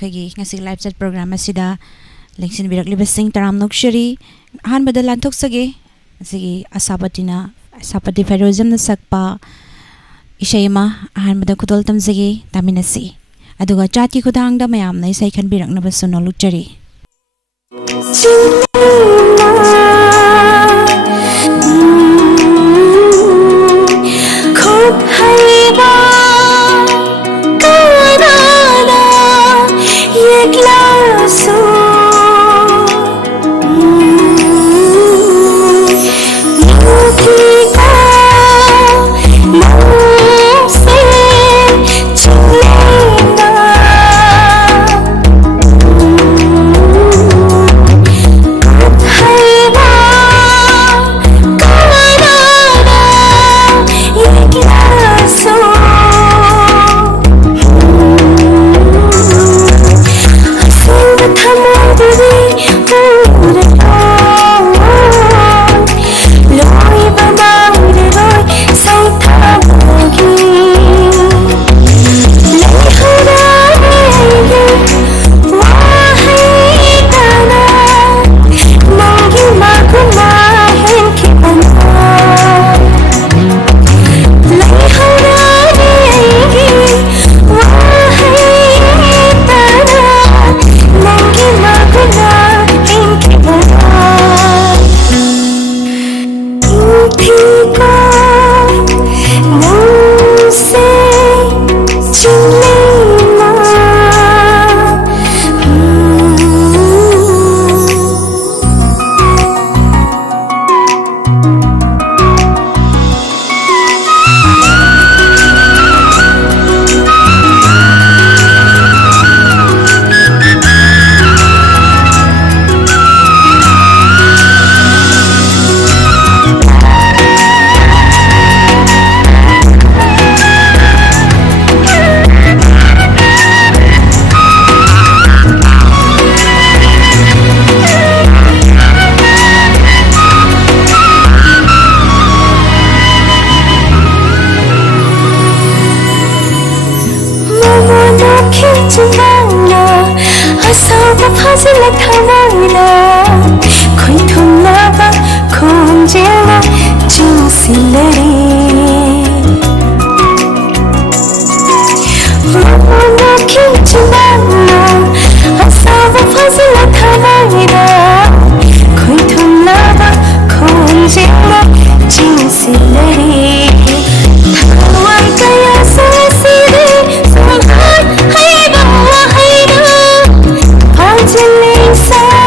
ꯑꯩꯈꯣꯏꯒꯤ ꯉꯁꯤ ꯂꯥꯏꯚ ꯆꯠ ꯄ꯭ꯔꯣꯒ꯭ꯔꯥꯝ ꯑꯁꯤꯗ ꯂꯦꯡꯁꯤꯟꯕꯤꯔꯛꯂꯤꯕꯁꯤꯡ ꯇꯔꯥꯝꯅꯣꯛꯆꯔꯤ ꯑꯍꯥꯟꯕꯗ ꯂꯥꯟꯊꯣꯛꯆꯒꯦ ꯉꯁꯤꯒꯤ ꯑꯁꯥꯄꯇꯤ ꯐꯦꯔꯣꯖꯝꯅ ꯁꯛꯄ ꯏꯁꯩ ꯑꯃ ꯑꯍꯥꯟꯕꯗ ꯈꯨꯗꯣꯜ ꯇꯝꯖꯒꯦ ꯇꯥꯃꯤꯟꯅꯁꯤ ꯑꯗꯨꯒ ꯆꯥꯠꯀꯤ ꯈꯨꯊꯥꯡꯗ ꯃꯌꯥꯝꯅ ꯏꯁꯩ ꯈꯟꯕꯤꯔꯛꯅꯕꯁꯨ ꯅꯣꯜꯂꯨꯛꯆꯔꯤ Say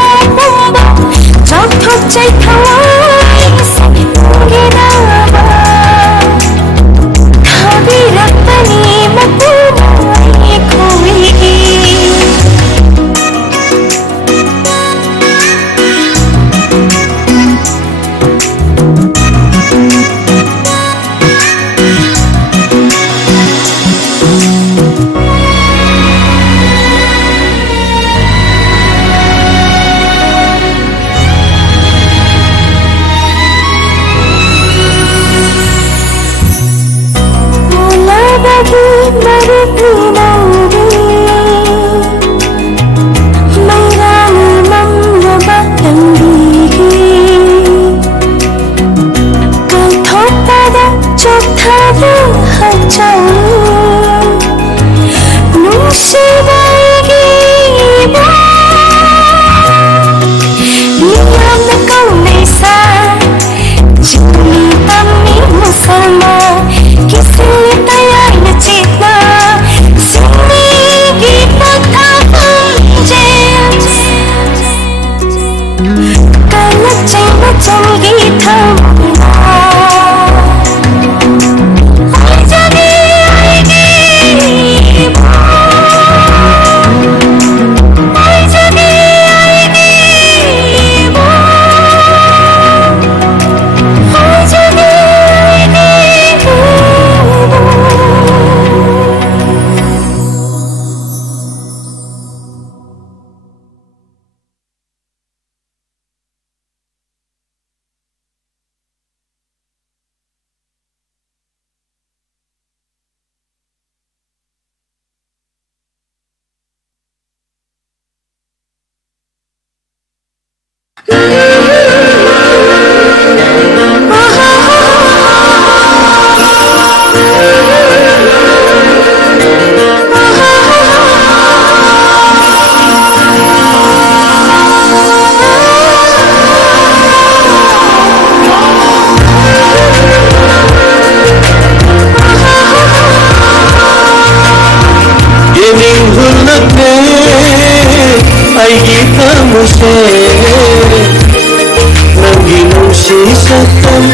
ಸತ್ತಂ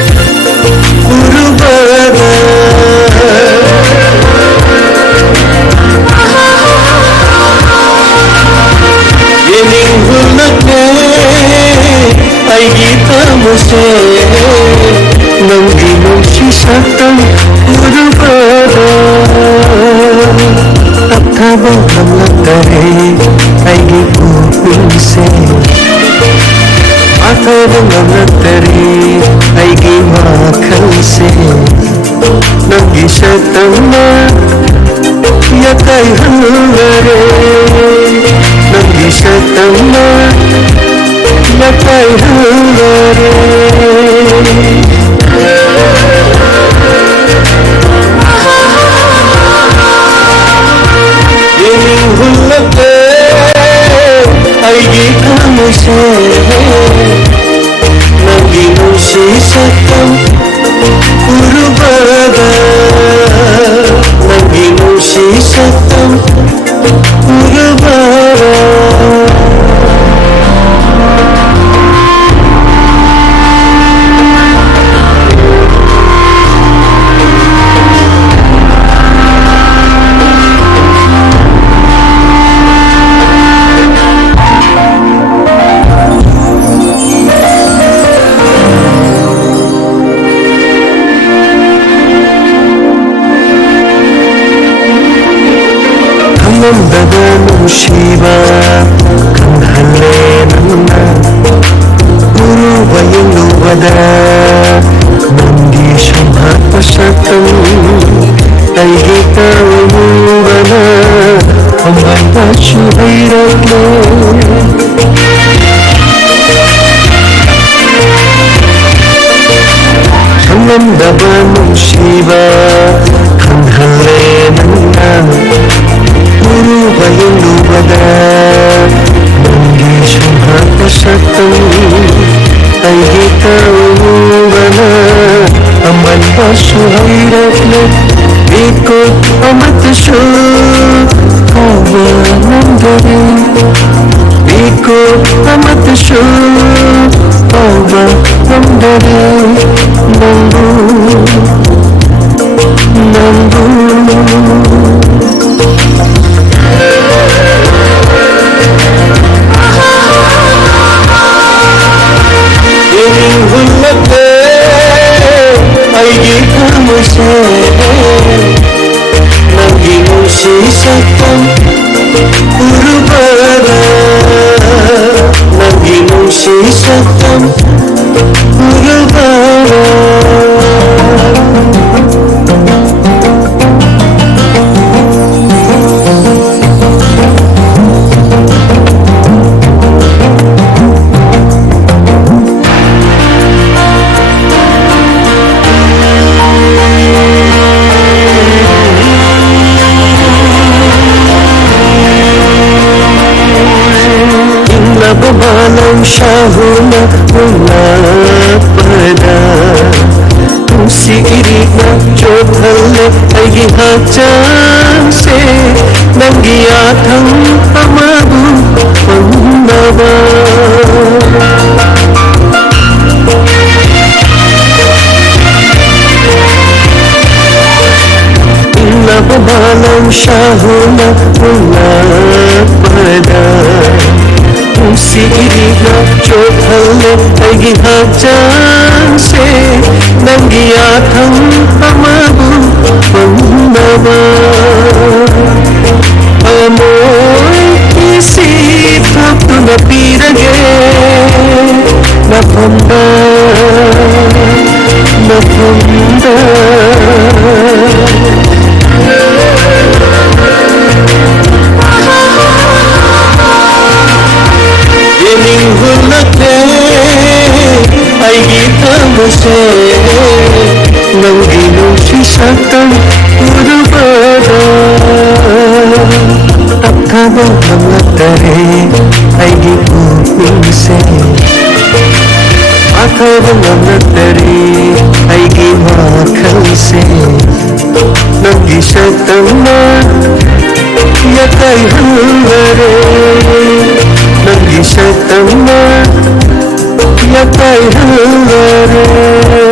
ಉರುಬಾದ yening hulakne aigi tamuse nangi nungsi satam urubada athaba hamlatare aigi kupinse athaba hamlatare aigi makhanse nangi satam yakai halare nangi satam yakai halare yening hulate aigi kamuse nangi nusi satam urubada nangi nusi satam urubada ನಂದದ ಶಿವ ಕಂದಲ್ಲೇ ನನ್ನ ಗುರುವ ಎನ್ನುವದ ನಂದಿ ಶಂಭಾಪ ಶತಂ ಐಗೆ ಕಾವನ ಅಂಬಂತ ಶುಭೈರತ್ನ ನಂದದ ಶಿವ ಕಂದಲ್ಲೇ ನನ್ನ ಗುರುವ ಎನ್ನುವದ ನಂದಿ ಶಂಭಾಪ ಶತಂ ಐಗೆ ಕಾವನ ಅಮಂತ ಶುಭೈರತ್ನ एको अमृत शो नंदरे एको अमृत शो नंदरे नंदू नंदू yening hulate aigi kamuse nangi nusi satam urubada nangi nusi satam urubada balam shahuna pada tusi irina jodhalle aigi hachan se nangi atham amadu pannava balam shahuna pada तुसी इरीना चोथल्ले अगी हजान से नंगी आथम अमाबु पन्नवा अमोय किसी भक्तु न पीरगे न फंदा न फंदा yening hulate aigi tamuse nangi nusi satam urubada athaba hamlatare aigi kupinse athaba hamlatare aigi makhanse nangi satam yakai halare nangi satam yakai halare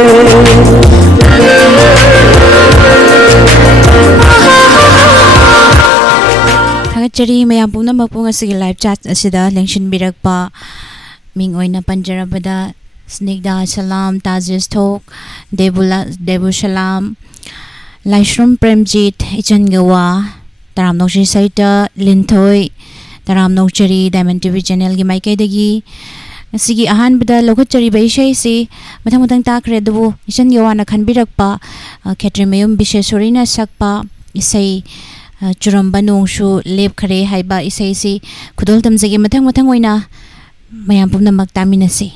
ꯂꯧꯈꯠꯆꯔꯤ ꯃꯌꯥꯝ ꯄꯨꯝꯅꯃꯛꯄꯨ ꯉꯁꯤꯒꯤ ꯂꯥꯏꯚ ꯆꯥꯠ ꯑꯁꯤꯗ ꯂꯦꯡꯁꯤꯟꯕꯤꯔꯛꯄ ꯃꯤꯡ ꯑꯣꯏꯅ ꯄꯟꯖꯔꯕꯗ ꯁ꯭ꯅꯤꯒꯗꯥ ꯁꯂꯥꯝ, ꯇꯥꯖꯤꯁ ꯊꯣꯛ, ꯗꯦꯕꯨ ꯁꯂꯥꯝ, ꯂꯥꯏꯁ꯭ꯔꯨꯝ ꯄ꯭ꯔꯦꯝꯖꯤꯠ, ꯏꯆꯟꯒꯋꯥ, ꯇꯔꯥꯝꯅꯧꯆꯤ ꯁꯩꯇ, ꯂꯤꯟꯊꯣꯏ, ꯇꯔꯥꯝꯅꯧꯆꯔꯤ ꯗꯥꯏꯃꯟ ꯇꯤꯚꯤ ꯆꯦꯅꯦꯜꯒꯤ ꯃꯥꯏꯀꯩꯗꯒꯤ ꯉꯁꯤꯒꯤ ꯑꯍꯥꯟꯕꯗ ꯂꯧꯈꯠꯆꯔꯤꯕ ꯏꯁꯩꯁꯤ ꯃꯊꯪ ꯇꯥꯈ꯭ꯔꯦ ꯑꯗꯨꯕꯨ ꯏꯆꯟꯒꯋꯥꯅ ꯈꯟꯕꯤꯔꯛꯄ ꯈꯦꯇ꯭ꯔꯤꯃꯌꯨꯝ ꯕꯤꯁꯦꯁꯣꯔꯤꯅ ꯁꯛꯄ ꯏꯁꯩ ꯆꯨꯔꯝꯕ ꯅꯣꯡꯁꯨ ꯂꯦꯞꯈꯔꯦ ꯍꯥꯏꯕ ꯏꯁꯩꯁꯤ ꯈꯨꯗꯣꯜ ꯇꯝꯖꯒꯦ ꯃꯊꯪ ꯑꯣꯏꯅ ꯃꯌꯥꯝ ꯄꯨꯝꯅꯃꯛ ꯇꯥꯃꯤꯟꯅꯁꯤ.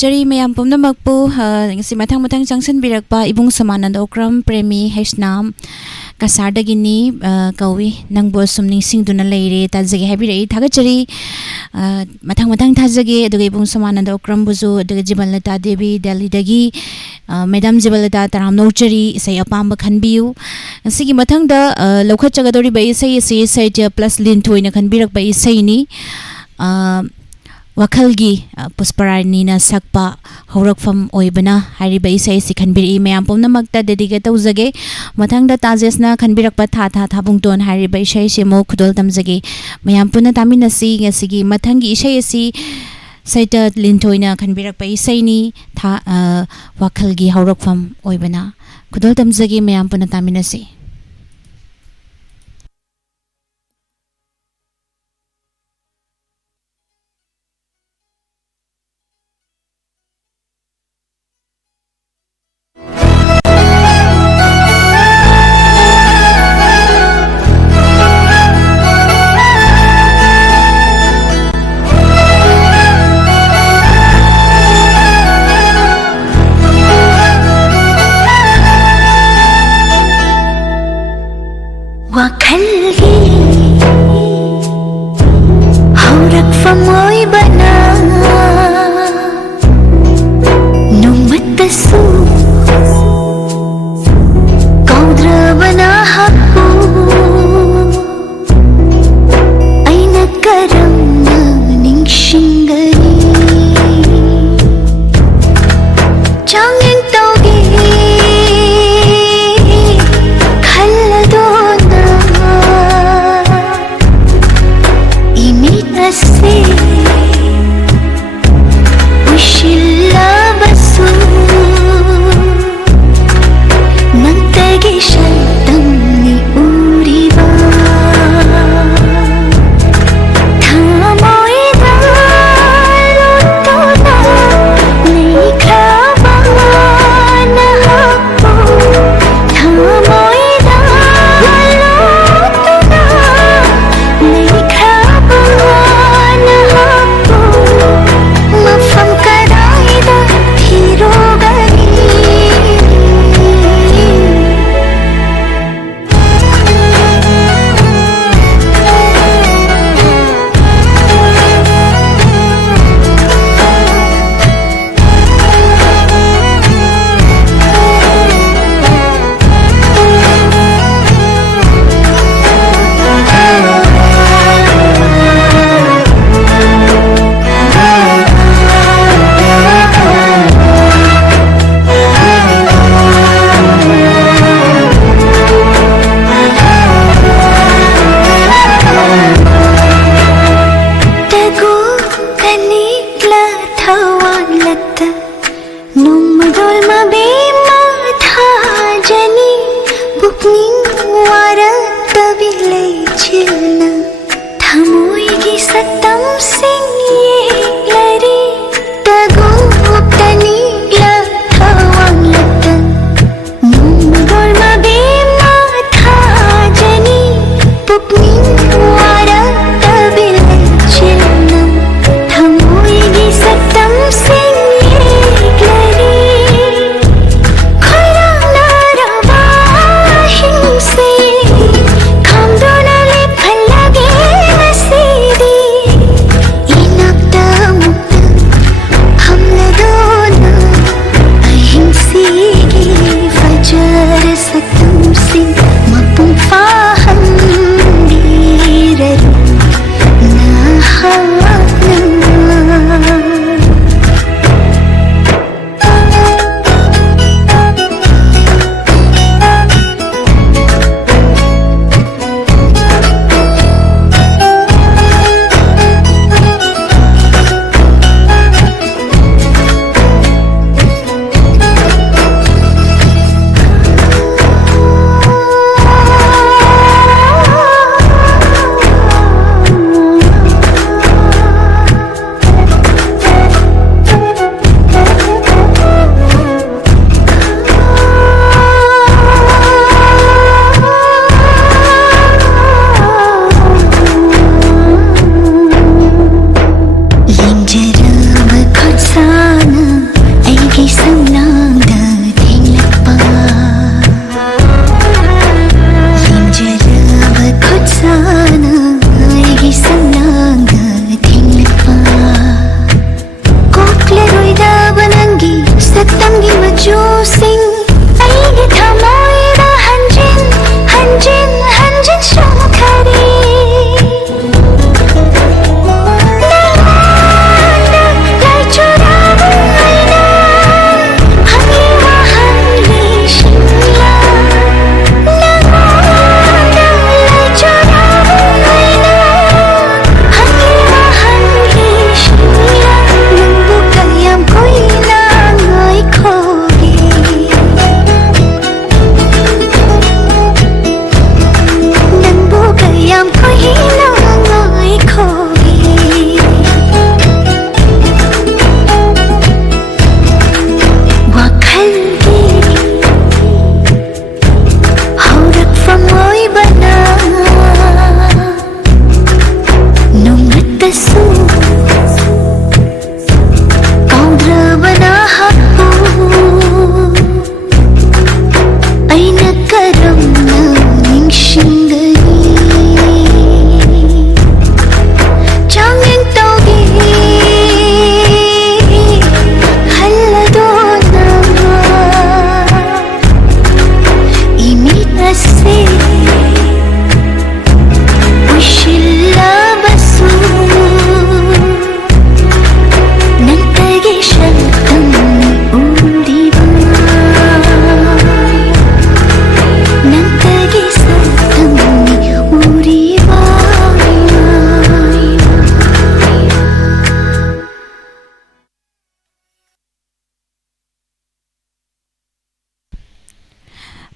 Thagachari mayam pumnamakpu ngasi mathang changsanbirakpa ibung Samananda Okram Premi Haisnam Kasardagini kawi nangbo sumning singduna leire tajage habirei thagachari mathang thajage aduga ibung Samananda Okram buzu aduga Jibalata Devi Delhi dagi Madam Jibalata Taram Nochari isai apamba khanbiu sigi mathangda lokhat chagadori bai isai plus lin thoina khanbirak bai isai ni Wakalgi Pusparani na sakpa Horakfam Oibana Hariba Isai si Kanbiri Mayam Pumnamakta dedicate uzage Matangda Tajesna Kanbirakpa Tata Tabungton Hariba Isai Shimo Kudol Tamzage Mayam Puna Tamina si Yasigi Matangi Isai si Saita Lintoina Kanbirakpa Isai ni Wakalgi Horakfam Oibana Kudol Tamzage Mayam Puna Tamina si Say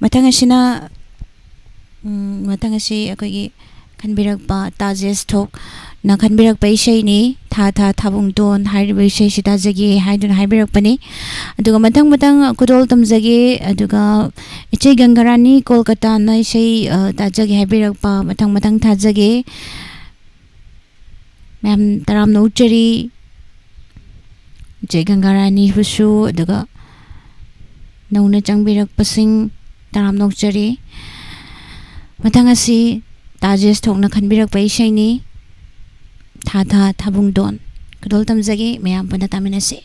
ꯃꯊꯪ ꯑꯁꯤꯅ ꯃꯊꯪ ꯑꯁꯤ ꯑꯩꯈꯣꯏꯒꯤ ꯈꯟꯕꯤꯔꯛꯄ ꯇꯥꯖꯦꯁ ꯊꯣꯛꯅ ꯈꯟꯕꯤꯔꯛꯄ ꯏꯁꯩꯅꯤ ꯊꯥ ꯊꯥ ꯊꯥꯕꯨꯡꯇꯣꯟ ꯍꯥꯏꯔꯤꯕ ꯏꯁꯩꯁꯤ ꯇꯥꯖꯒꯦ ꯍꯥꯏꯗꯨꯅ ꯍꯥꯏꯕꯤꯔꯛꯄꯅꯤ ꯑꯗꯨꯒ ꯃꯊꯪ ꯃꯊꯪ ꯈꯨꯗꯣꯜ ꯇꯝꯖꯒꯦ ꯑꯗꯨꯒ ꯏꯆꯦ ꯒꯪꯒꯥꯔꯥꯅꯤ ꯀꯣꯜꯀꯇꯥꯅ ꯏꯁꯩ ꯇꯥꯖꯒꯦ ꯍꯥꯏꯕꯤꯔꯛꯄ ꯃꯊꯪ ꯃꯊꯪ ꯊꯥꯖꯒꯦ ꯃꯌꯥꯝ ꯇꯔꯥꯝꯅ ꯎꯠꯆꯔꯤ ꯏꯆꯦ ꯒꯪꯒꯥꯔꯥꯅꯤꯕꯨꯁꯨ ꯑꯗꯨꯒ ꯅꯧꯅ ꯆꯪꯕꯤꯔꯛꯄꯁꯤꯡ ꯇꯔꯥꯝꯅ ꯎꯠꯆꯔꯤ ꯃꯊꯪ ꯑꯁꯤ ꯇꯥꯖꯦꯁ ꯊꯣꯛꯅ ꯈꯟꯕꯤꯔꯛꯄ ꯏꯁꯩꯅꯤ ꯊꯥ ꯊꯥ ꯊꯥꯕꯨꯡꯗꯣꯟ ꯈꯨꯗꯣꯜ ꯇꯝꯖꯒꯦ ꯃꯌꯥꯝ ꯄꯨꯟꯅ ꯇꯥꯃꯤꯟꯅꯁꯤ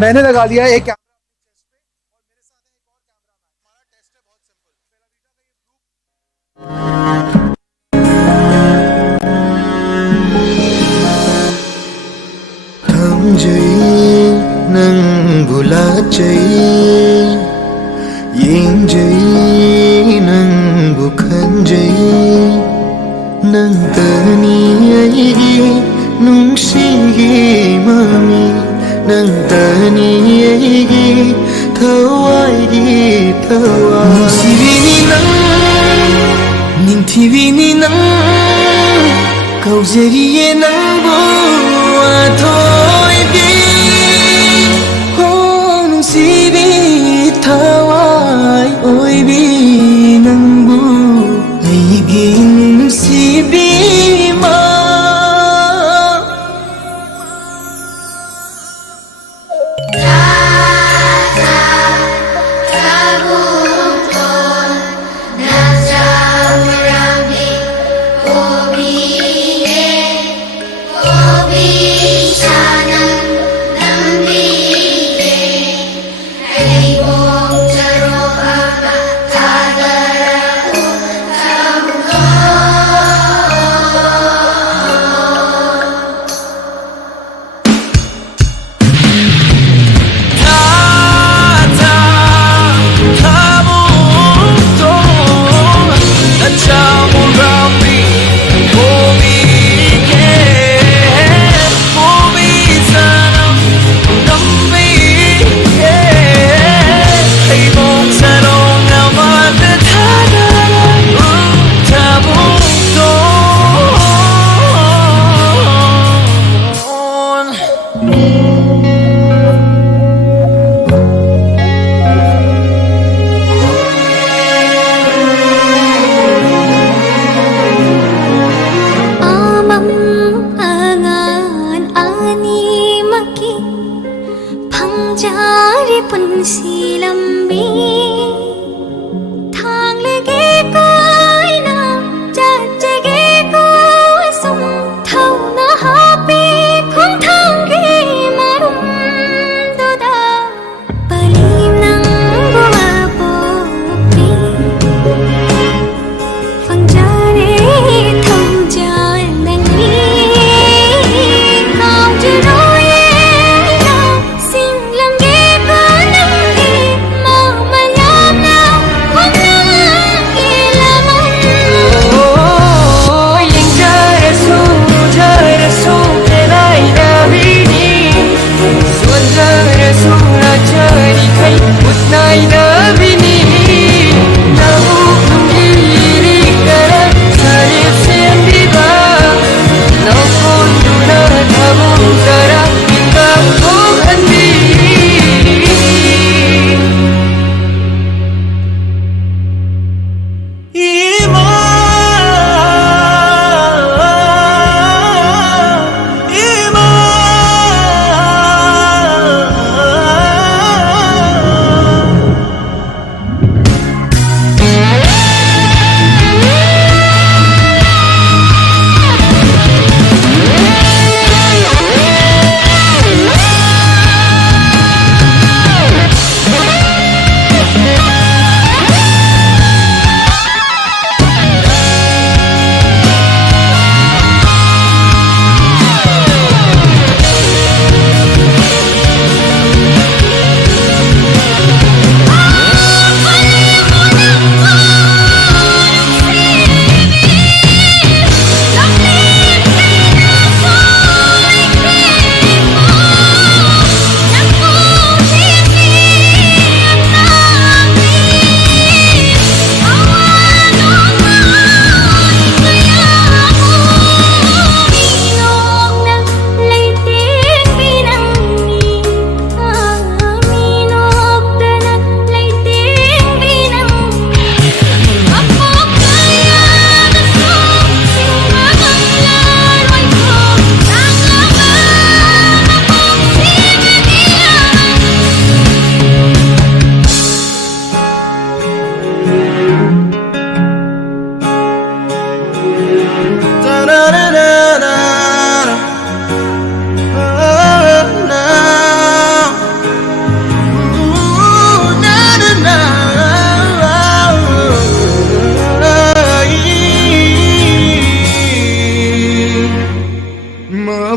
मैंने लगा लिया एक कैमरा ꯊꯝꯖꯩ ꯅꯪꯕꯨ ꯂꯥꯠꯆꯩ ꯌꯦꯡꯖꯩ ꯅꯪꯕꯨ ꯈꯟꯖꯩ ꯅꯪꯇꯅꯤ ꯑꯩꯒꯤ ꯅꯨꯡꯁꯤꯒꯤ ꯃꯃꯤ ꯅꯪꯇꯅꯤ ꯑꯩꯒꯤ ꯊꯋꯥꯏꯒꯤ ꯊꯋꯥꯏ ꯅꯨꯡꯁꯤꯕꯤꯅꯤ ꯅꯪ ꯅꯤꯡꯊꯤꯕꯤꯅꯤ ꯅꯪ ꯀꯧꯖꯔꯤꯌꯦ ꯅꯪꯕꯨ ꯑꯊꯣꯏꯕꯤ ꯍꯣ ꯅꯨꯡꯁꯤꯕꯤ ꯊꯋꯥꯏ ꯑꯣꯏꯕꯤ ꯅꯪꯕꯨ ꯑꯩꯒꯤ ꯅꯨꯡꯁꯤꯕꯤꯃ Shine.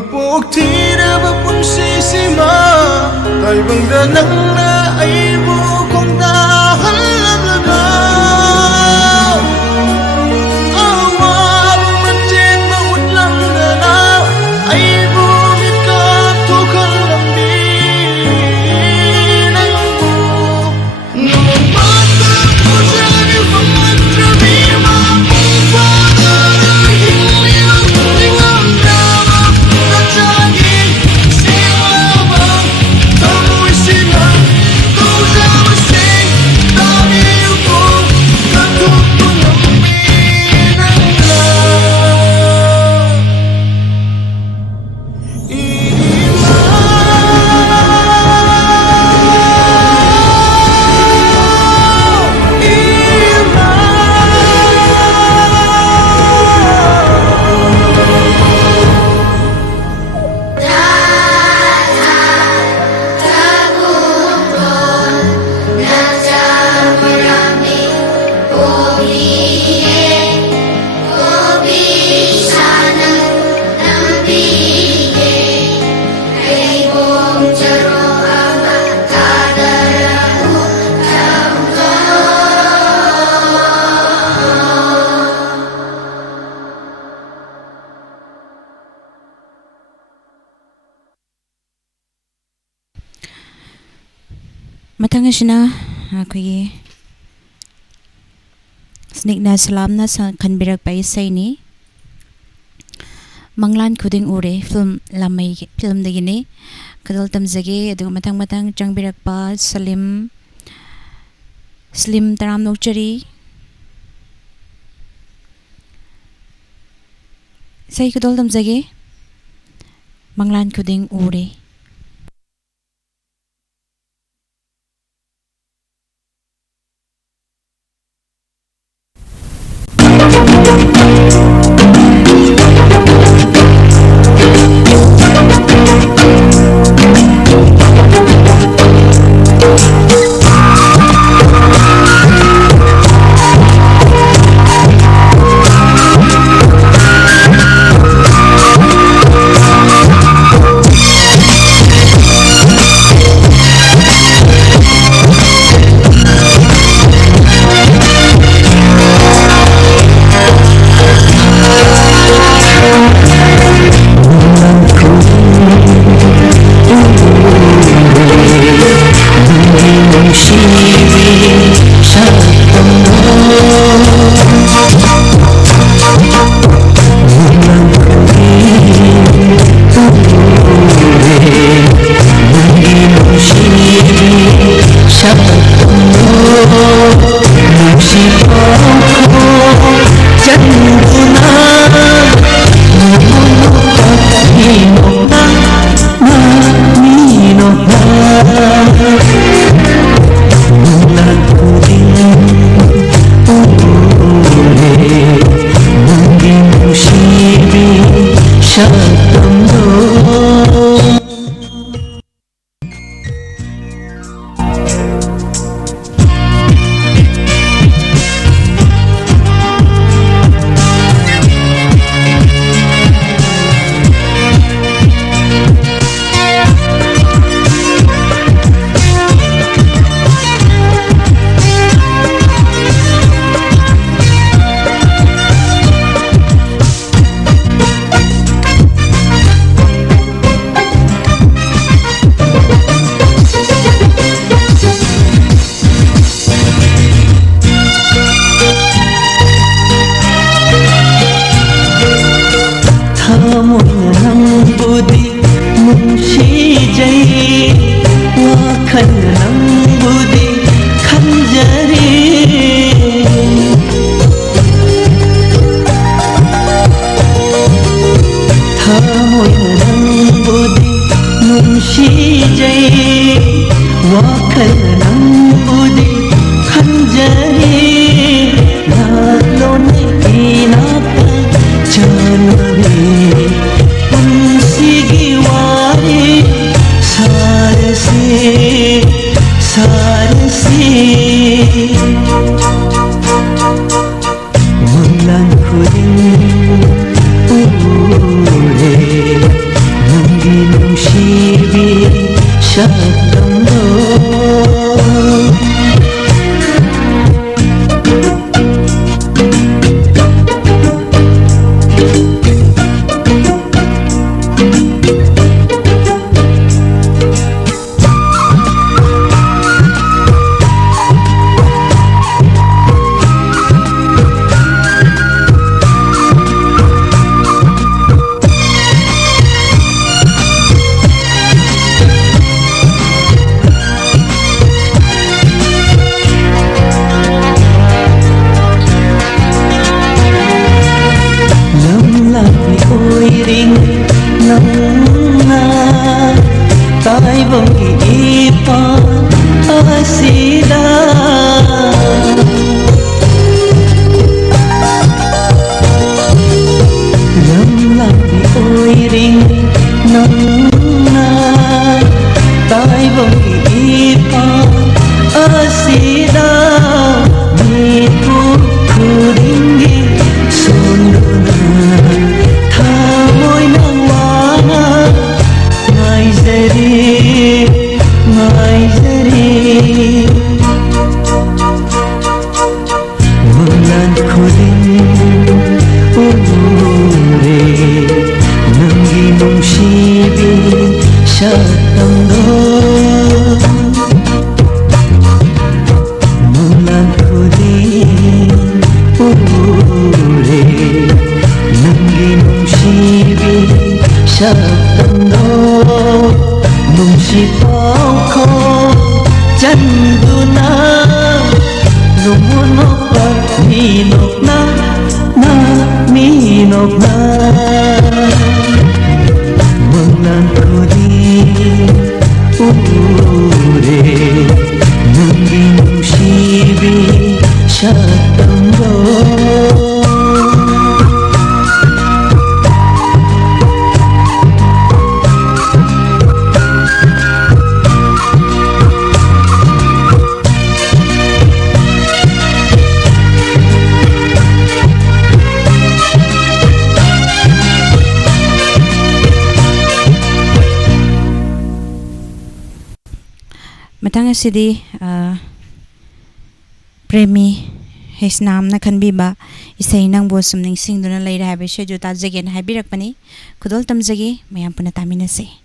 ꯃꯄꯣꯛꯊꯤꯔꯕ ꯄꯨꯟꯁꯤꯁꯤꯃ ꯇꯥꯏꯕꯪꯗ ꯅꯪꯅ ꯑꯩꯕꯨ ꯈꯣꯡꯗꯥꯍꯜꯂꯝꯂꯒ ꯑꯋꯥꯕ ꯃꯆꯦꯠꯃ ꯎꯠꯂꯝꯗꯅ ꯑꯩꯕꯨ ꯃꯤꯠꯀꯞ ꯊꯣꯛꯍꯜꯂꯝꯃꯤ ꯅꯪꯕꯨ ꯅꯣꯡꯃꯇ ꯎꯖꯔꯤꯕ ꯉꯝꯗ꯭ꯔꯕꯤ ꯃꯄꯨꯡ ꯐꯥꯗꯅ ꯍꯤꯡꯂꯤꯉꯝꯗ꯭ꯔꯕ ꯅꯆꯥꯒꯤ ꯁꯦꯡꯂꯕ ꯊꯃꯣꯏꯁꯤꯅ ꯇꯧꯖꯕꯁꯤꯡ ꯇꯥꯕꯤꯌꯨꯀꯣ ꯀꯠꯊꯣꯛꯄ ꯉꯝꯃꯤ ꯅꯪꯅ ꯃꯊꯪ ꯑꯁꯤꯅ ꯑꯩꯈꯣꯏꯒꯤ ꯁ꯭ꯅꯤꯛꯅ ꯁꯂꯥꯝꯅ ꯈꯟꯕꯤꯔꯛꯄ ꯏꯁꯩꯅꯤ ꯃꯪꯂꯥꯟ ꯈꯨꯗꯤꯡ ꯎꯔꯦ ꯂꯥꯃꯩꯒꯤ ꯐꯤꯂꯝꯗꯒꯤꯅꯤ ꯈꯨꯗꯣꯜ ꯇꯝꯖꯒꯦ ꯑꯗꯨꯒ ꯃꯊꯪ ꯆꯪꯕꯤꯔꯛꯄ ꯁ꯭ꯂꯤꯝ ꯇꯔꯥꯝ ꯅꯣꯛꯆꯔꯤ ꯏꯁꯩ ꯈꯨꯗꯣꯜ ꯇꯝꯖꯒꯦ ꯃꯪꯂꯥꯟ ꯈꯨꯗꯤꯡ ꯎꯔꯦ saktamdo ring nang na tay bang iipa asida lam labi oi ring nang na tay bang iipa asida di ku kuringi sondona Thamoy nang wana Ngay zari Mulan kuding umure Nanggi nungsibin sa tangdo Mulan kuding umure Nanggi nungsibin sa tangdo Nungsipau ko jandu na Lumunok pa minok na minok na Mulan ko din ure Nanggi nungsibin sa tangdo Matang asidi premi his nam na khanbiba isai nang bo sumning singduna leira habi sheju ta jagen habirakpani khudol tamjagi mayam puna taminase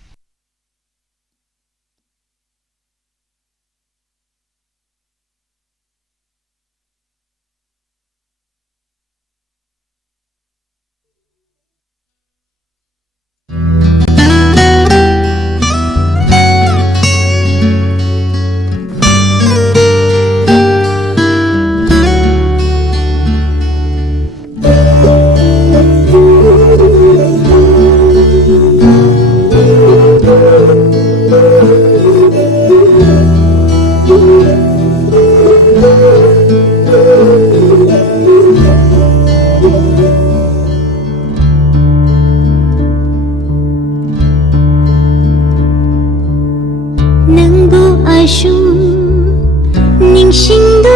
Hãy subscribe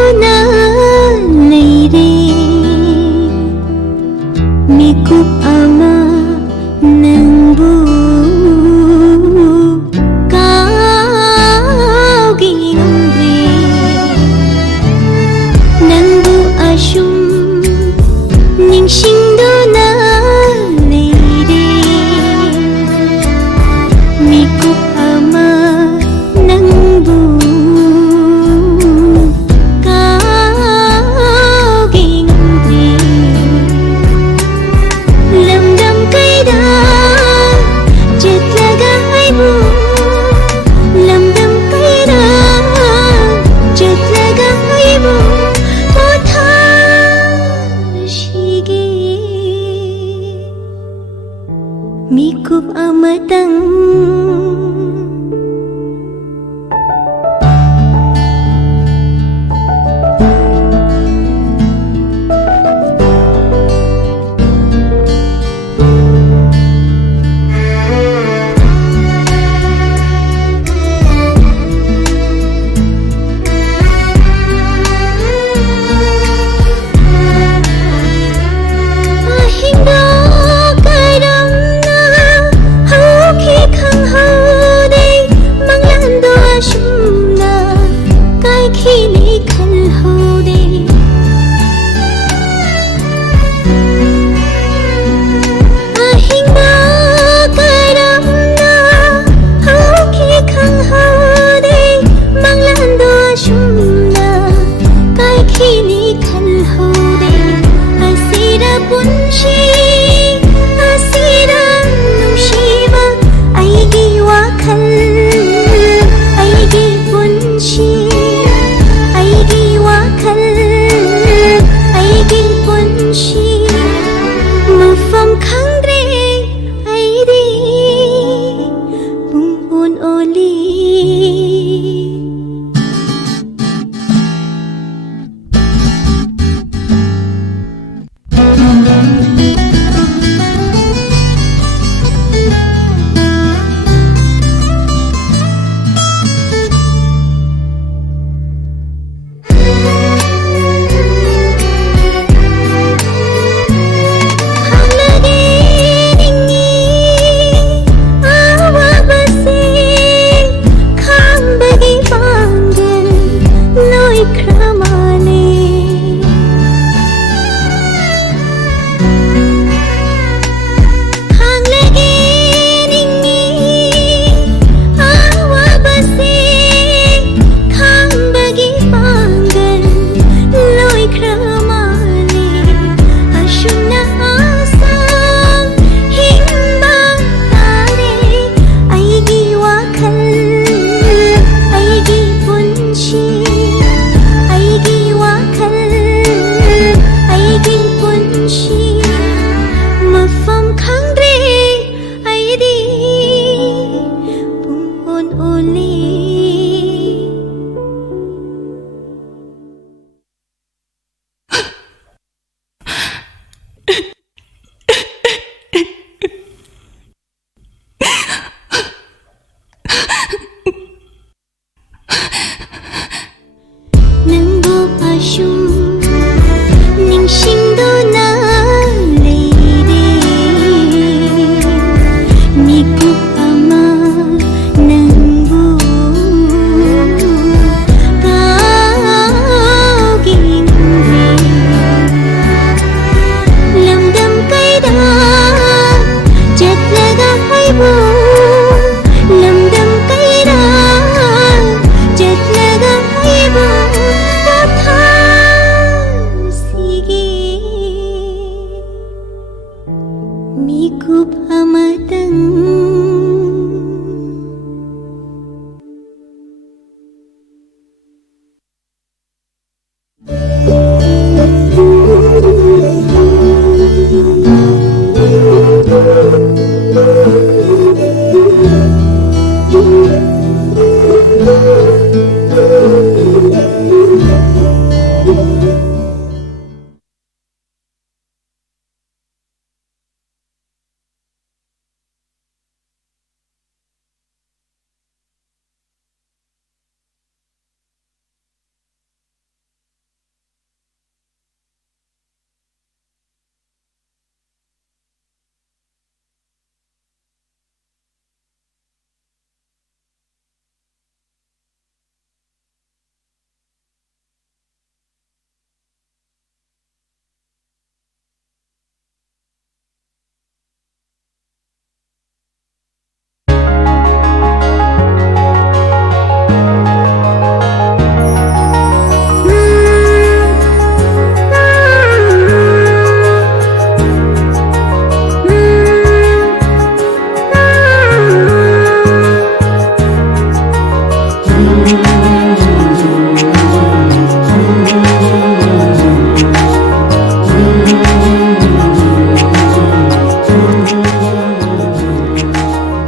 cho kênh Ghiền Mì Gõ để không bỏ lỡ amatang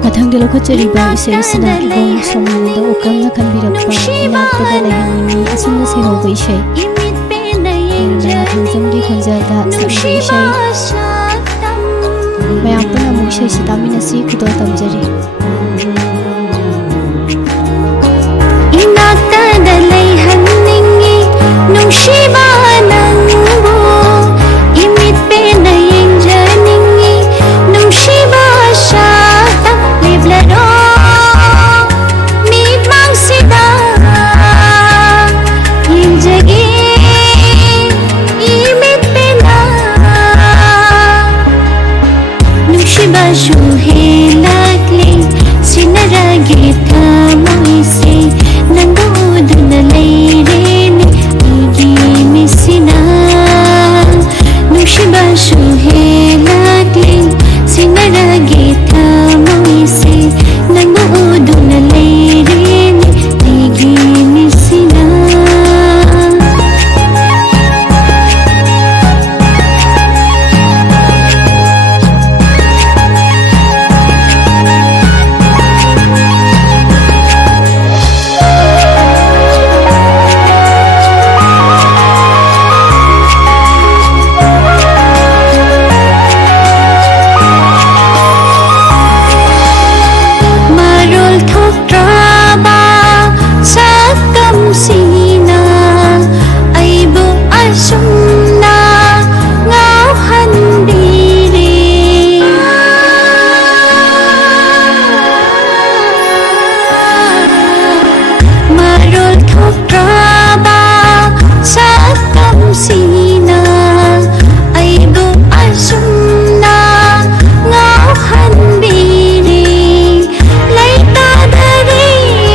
ꯃꯊꯪꯗ ꯂꯧꯈꯠꯆꯔꯤꯕ ꯏꯁꯩ ꯑꯁꯤꯅ ꯏꯕꯣꯡ ꯁꯣꯃꯣꯟꯗ ꯎꯀ꯭ꯔꯝꯅ ꯈꯟꯕꯤꯔꯛꯄ ꯏꯅꯥꯛꯇꯗ ꯂꯩꯍꯟꯅꯤꯡꯉꯤ ꯑꯁꯨꯝꯅ ꯁꯩꯍꯧꯕ ꯏꯁꯩ ꯊꯥꯡꯖꯝꯒꯤ ꯈꯣꯟꯖꯦꯜꯗ ꯁꯛꯂꯤꯕ ꯏꯁꯩ ꯃꯌꯥꯝ ꯄꯨꯟꯅ ꯑꯃꯨꯛ ꯏꯁꯩꯁꯤ ꯇꯥꯃꯤꯟꯅꯁꯤ ꯈꯨꯗꯣꯜ ꯇꯝꯖꯔꯤ ꯏꯅꯥꯛꯇꯗ ꯂꯩꯍꯟꯅꯤꯡꯉꯤ ꯅꯨꯡꯁꯤꯕ ꯅꯪꯕꯨ ꯏꯃꯤꯠ ꯄꯦꯟꯅ ꯌꯦꯡꯖꯅꯤꯡꯉꯤ ꯅꯨꯡꯁꯤꯕ ꯑꯁꯥꯗ ꯂꯦꯞꯂꯔꯣ ꯃꯤꯠꯃꯥꯡꯁꯤꯗ ꯌꯦꯡꯖꯒꯦ 이mit 빼나 नुशिबाशु हेलाक्ले सिनरागे थामोइसे नंगो उदुन लैरेने इगी मिसिना नुशिबाशु हेलाक्ले सिनरागे थामोइसे नंगो उदुन लैरेने इगी मिसिना Marul thok traba sakam sina aibu asumna ngau handiri Marul thok traba sakam sina aibu asumna ngau handiri Laitadharini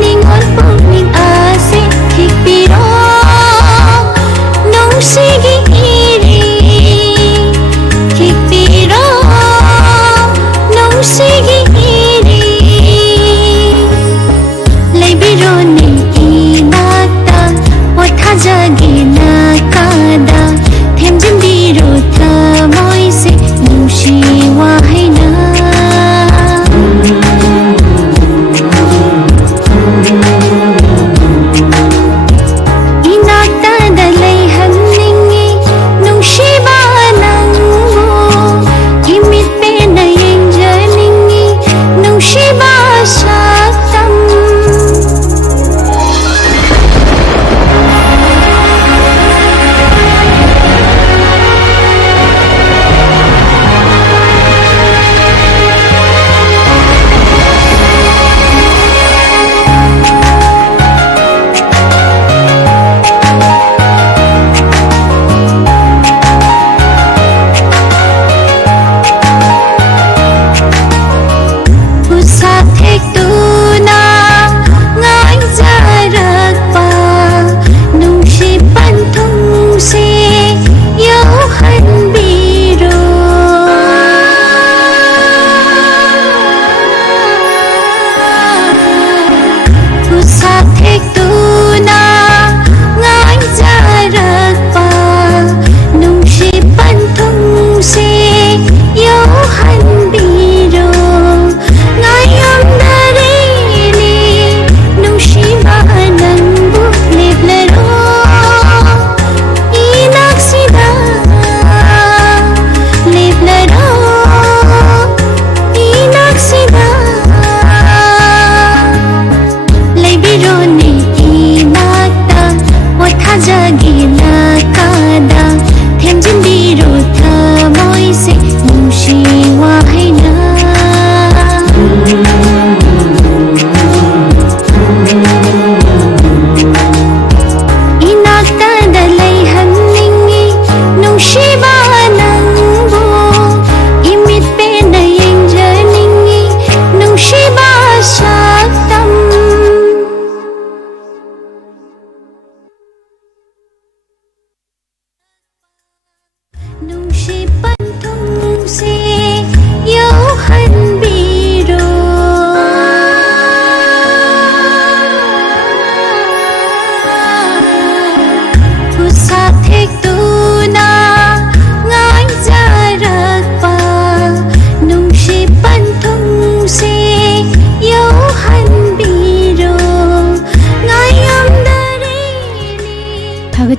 ningon puming ase hikpiro nung sige iri hikpiro nung sige iri Laibiro ning inakta wathajagi nakada themjindiro thamoise nungshi wahaina 이나따다 레이한닝이 농시바 낭고 이밋 빼나 옌자닝이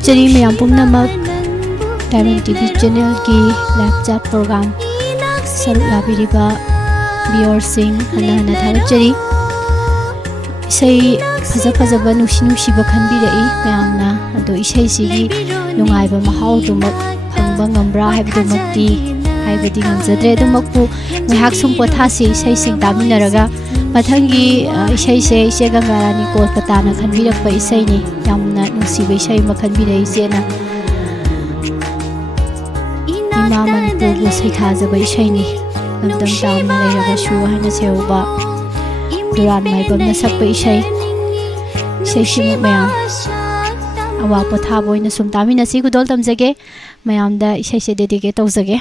ꯊꯥꯒꯠꯆꯔꯤ ꯃꯌꯥꯝ ꯄꯨꯝꯅꯃꯛ Diamond TV channel ki live chat program saruk yabiriba viewers-sing hana thagachari isai phajaba nusi ba khanbirai mayamna ado isai sigi nungaiba mahau dumak phangba ngambra haibdumakti haibadi ngamjadre dumakpu ngahak sum pothasi isai sing taminaraga mathangi isai se ise gangarani kolkata na khanbirakpa isai ni yamna nusiba isai ma khanbirai sena Ima Manipurbu Saikhaja Baishaini Lamdam Tamna Lairaga Shu Haina Seuba Duran Maibam na Sakpa Isai Isai Shimuk Mayam Awa Pothabo Ina Sumtami na si Gudol Tamjage Mayam da Isai se dedicate Tawjage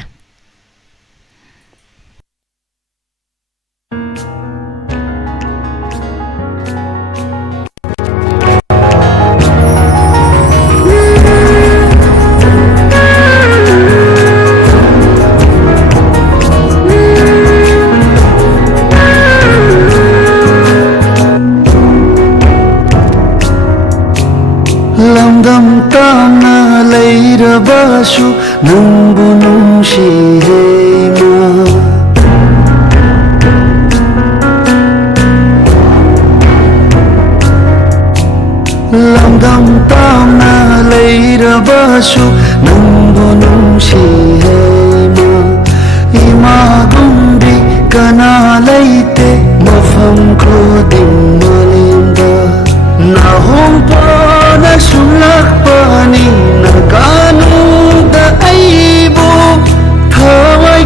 Lamdam tamna leirabashu nungbu nungshi hema Lamdam tamna leirabashu nungbu nungshi hema Ima gumbi kana leite mafam kroding malinda Nahong pa na sulak pani na ganu da aibo thawai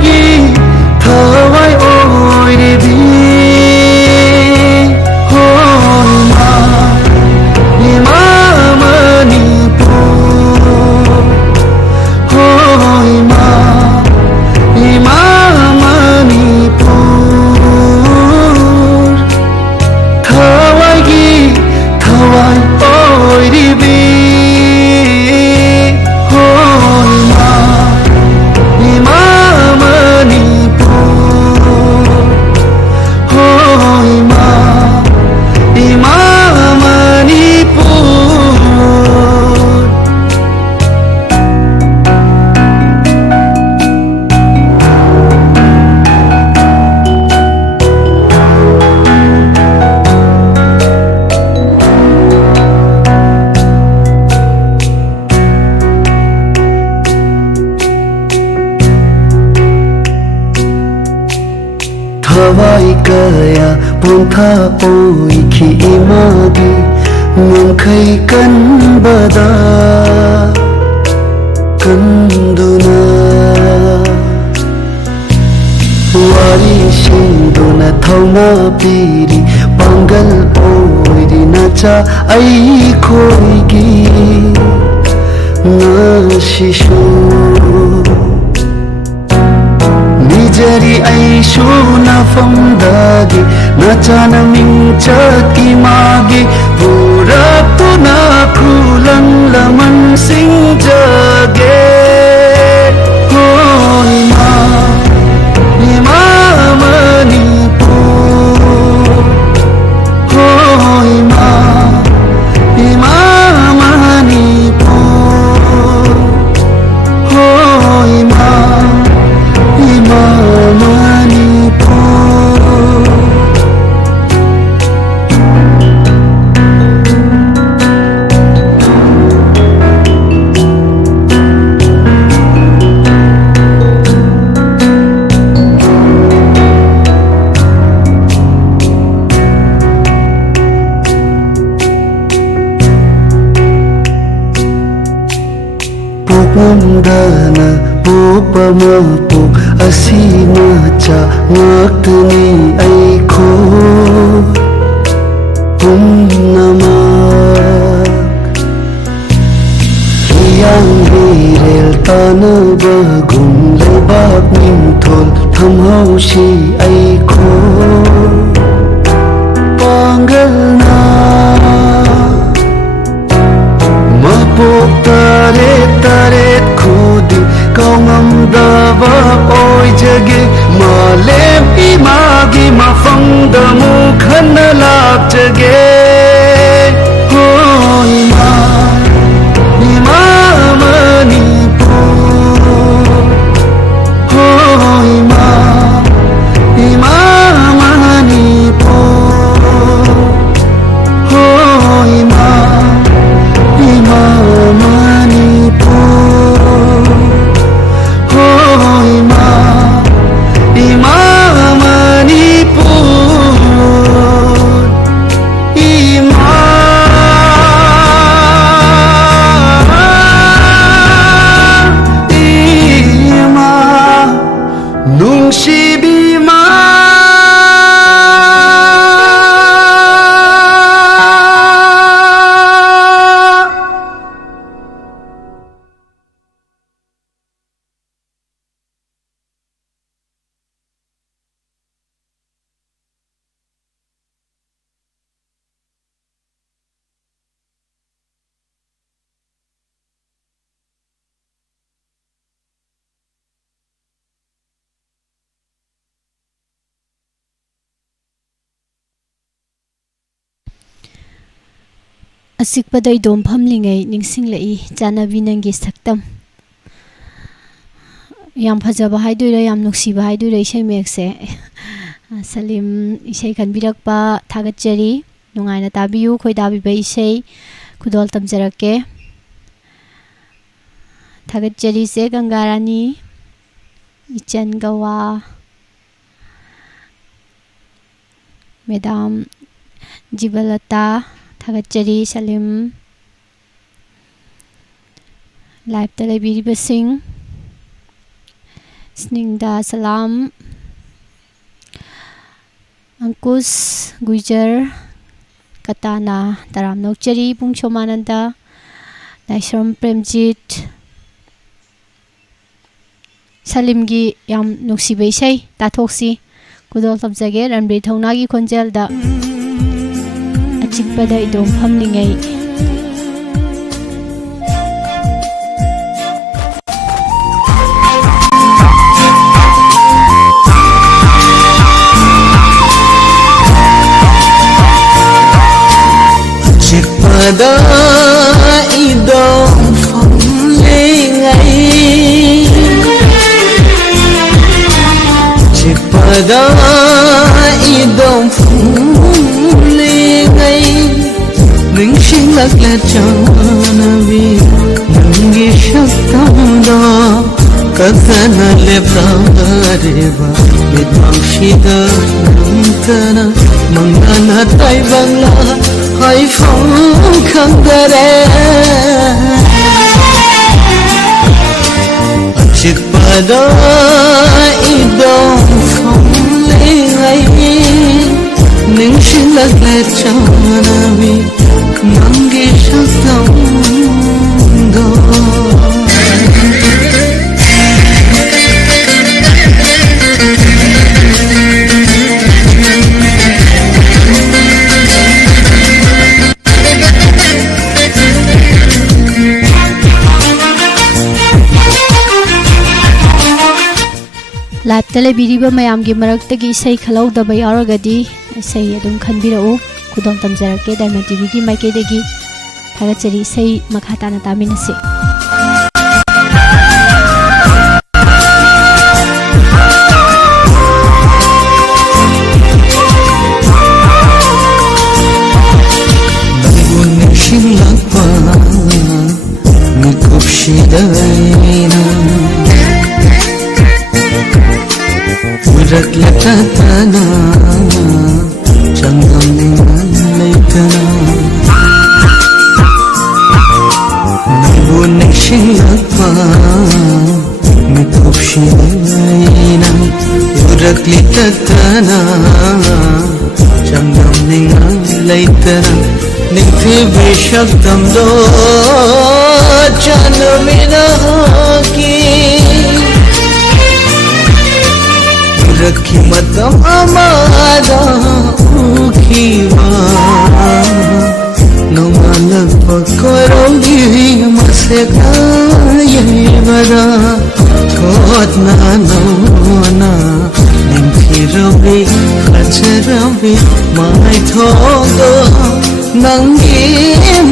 oi rebi hoi ma Manipur hoi ma Manipur thawai oi rebi hoi ma Manipur hoi ma Manipur Thawai kaya puntha oi khi imagi ngangkhai kan bada kanduna wari sinduna thauna piri pangal oi rinacha ai khoigi na shishu Nijari aishu na famdagi na chana mingchat imagi purap tu na kulang laman sing jage hoi ma Manipur hoi ma Manipur hoi ma Manipur Pupamdana pupamapuk asina cha ngaktani aiko pumnamak hiyang hirel tanabagum lebak nimthol thamhausi aiko pangalna mapuk taret khudi kaungam dava oi jage malem imagi mafang damu khana lak jage hoi ma असिकपद इदोम फमलिंगै निंगसिंगलई चानाबी नंगी सक्तम याम फजबा हाइदुरा याम नुक्सिबा हाइदुरा इसै मेक्से सलीम इसै खनबिरकपा थागतचरी नुंगाइना ताबियु खोइदाबिबा इसै खुदोल तमजरके थागतचरी से गंगारानी इचन गवा madam जीवलता थागतचरी Salim live तलेबिरिबा Singh स्निंगदा सलाम अंकुश गुजर कताना तराम नौचरी पुंगशोमानंदा लाइसरम प्रेमजीत सलीम की याम नुक्सिबा इसै ताथोक्सी कुदोल तमजगे Ranbir थौनागी खोंजेलदा अचिकपदा इदोम फमलिंगै Pada idong famlingay Pada idong famlingay Ning singak la chanabi Nangi shaktamda Kathana le pravareva Vidang shida nantana Mangana tay bangla Hai phong khang dare Achik pada idong phong lengai Ning shilak le chanabi Nangi shaktam do live तलेबिरिबा मयाम की मरक्तगी इसै खलौदबा यारगदी इसै अदुम खनबिरउ खुदोम तमजरके diamond TV की माइकेदगी थागतचरी इसै मखाताना तामिनसे Raklatana Changam ningan laitana Nabu nishilapa Mikupshina Raklatana Changam ningan laitana Nikthi vishaktam do Chanamina ki Rakhi matam amada ukhiwa Namalak pakorongi maseka yevara Kotna nona Nimthi rabi khacharabi Mai thondo Nangi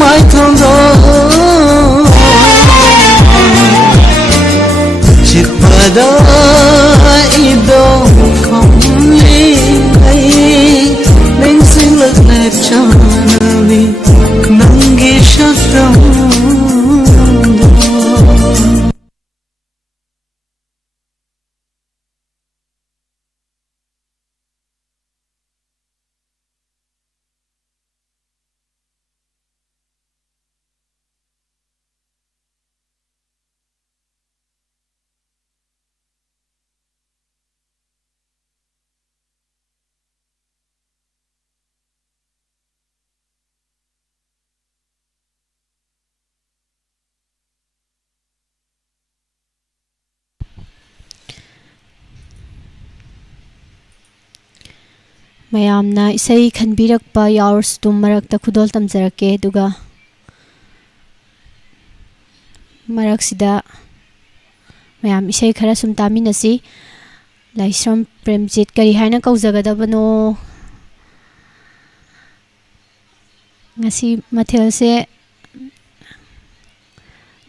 mai thondo Chikpada idong famlingay Nang silak na chanabi Nangi shakram मयामना इसै खनबिरकपा यावर्स तुम मरक्ता खुदोल तमजरके दुगा मरक्सिदा मयाम इसै खरा सुम तामिनसी लाइसरम प्रेमजीत करी हाइना कौजगदबनो ngasi mathel se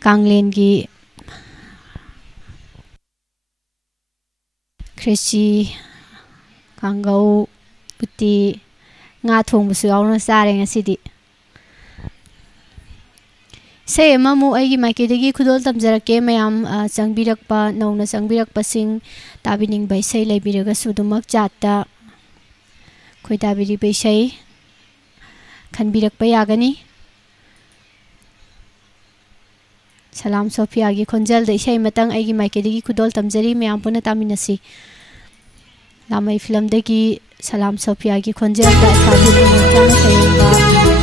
kanglen gi khrechi kangau puti nga thong bu su yauna sare ngasi di se mamu aigi maike degi khudol tamjarake mayam changbirakpa nongna changbirakpa sing tabining bai sei leibiraga sudumak chatta khoi tabiri bai sei khanbirakpa yagani Salam Sophia gi khonjal da isai matang aigi maike degi khudol tamjari mayam puna taminasi lamai film degi Salam Sophia gi khonjal da sabu chana sayamba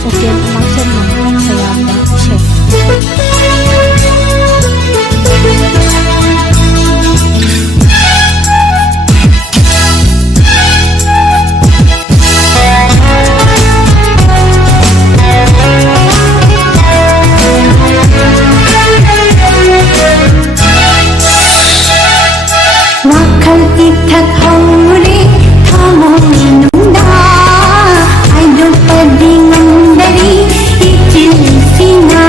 oken maksan na sayamba isai Wakal itak haure thamoi nunda Aidul padingan dari ichil sina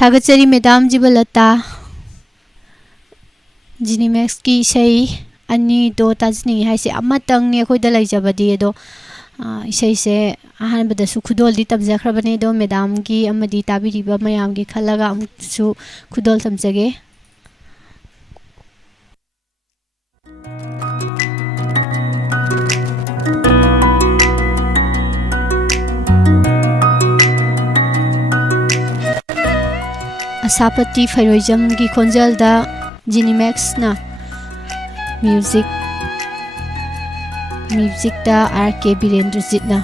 थागचरी madam जीवलता जिनीमैक्स की इसाई अनि दो ताजनी है से अमतंग ने अखोइदा लैजबदी दो इसाई से अहानबदसु खुदोलदी तमजखरबने दो मैडम की अमदी ताबिरिबा मयाम की खलगा अमसु खुदोल तमजगे असापति फैरोजम की खोंजल दा जिनीमैक्स ना म्यूजिक दा आर के बीरेंद्रजीत ना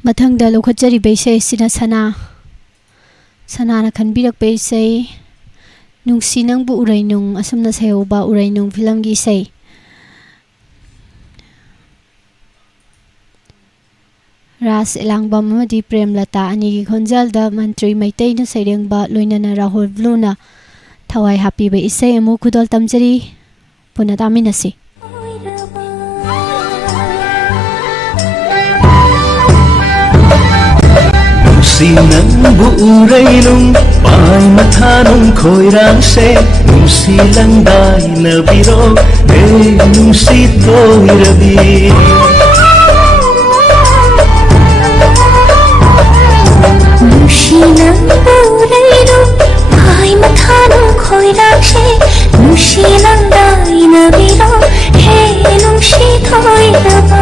ꯃꯊꯪꯗ ꯂꯧꯈꯠꯆꯔꯤꯕ ꯏꯁꯩ ꯑꯁꯤꯅ ꯁꯅꯥꯅ ꯈꯟꯕꯤꯔꯛꯄ ꯏꯁꯩ ꯅꯨꯡꯁꯤ ꯅꯪꯕꯨ ꯎꯔꯩꯅꯨꯡ ꯑꯁꯨꯝꯅ ꯁꯩꯍꯧꯕ ꯎꯔꯩꯅꯨꯡ ꯐꯤꯂꯝꯒꯤ ꯏꯁꯩ ꯔꯥꯖ ꯑꯦꯂꯥꯡꯕꯝ ꯑꯃꯗꯤ ꯄ꯭ꯔꯦꯝꯂꯇꯥ ꯑꯅꯤꯒꯤ ꯈꯣꯟꯖꯦꯜꯗ ꯃꯟꯇ꯭ꯔꯤ ꯃꯩꯇꯩꯅ ꯁꯩꯔꯦꯡꯕ ꯂꯣꯏꯅꯅ ꯔꯥꯍꯨꯜ ꯕ꯭ꯂꯨꯅ ꯊꯋꯥꯏ ꯍꯥꯞꯄꯤꯕ ꯏꯁꯩ ꯑꯃꯨꯛ ꯈꯨꯗꯣꯜ ꯇꯝꯖꯔꯤ ꯄꯨꯟꯅ ꯇꯥꯃꯤꯟꯅꯁꯤ ꯅꯨꯡꯁꯤ ꯅꯪꯕꯨ ꯎꯔꯩꯅꯨꯡ ꯄꯥꯏ ꯃꯊꯥꯅꯨꯡ ꯈꯣꯏꯔꯥꯡꯁꯦ ꯅꯨꯡꯁꯤ ꯂꯪꯗꯥꯏꯅꯕꯤꯔꯣ ꯍꯦ ꯅꯨꯡꯁꯤ ꯊꯣꯏꯔꯕꯤ ꯅꯨꯡꯁꯤ ꯅꯪꯕꯨ ꯎꯔꯩꯅꯨꯡ ꯄꯥꯏ ꯃꯊꯥꯅꯨꯡ ꯈꯣꯏꯔꯥꯡꯁꯦ ꯅꯨꯡꯁꯤ ꯂꯪꯗꯥꯏꯅꯕꯤꯔꯣ ꯍꯦ ꯅꯨꯡꯁꯤ ꯊꯣꯏꯔꯕ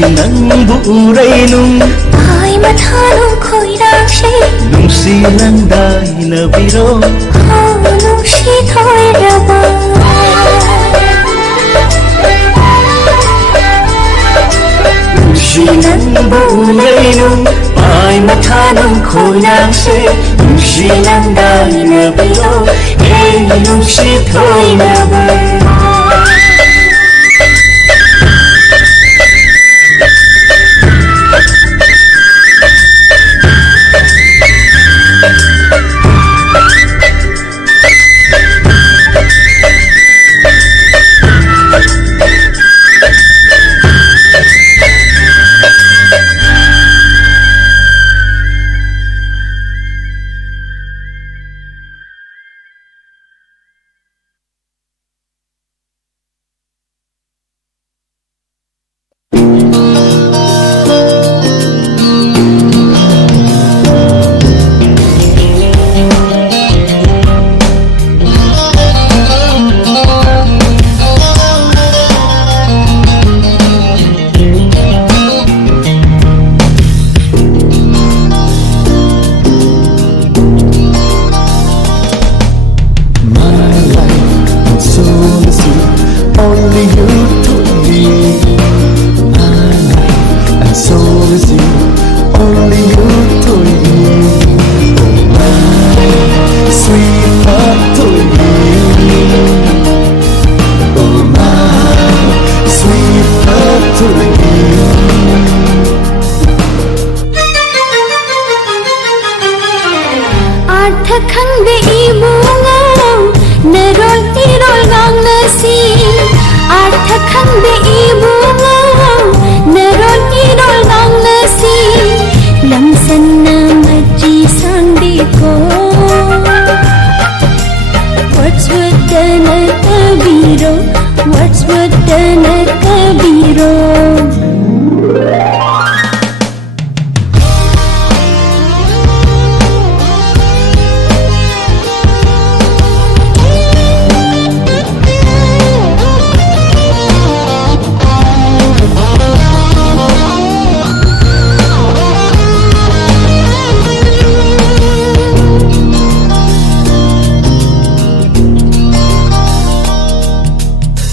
nangbu urainung ai mathanung khoirakshe nungsi landai na biro nungsi thoiraba nungsi nangbu urainung ai mathanung khoirakshe nungsi landai na biro hey nungsi thoiraba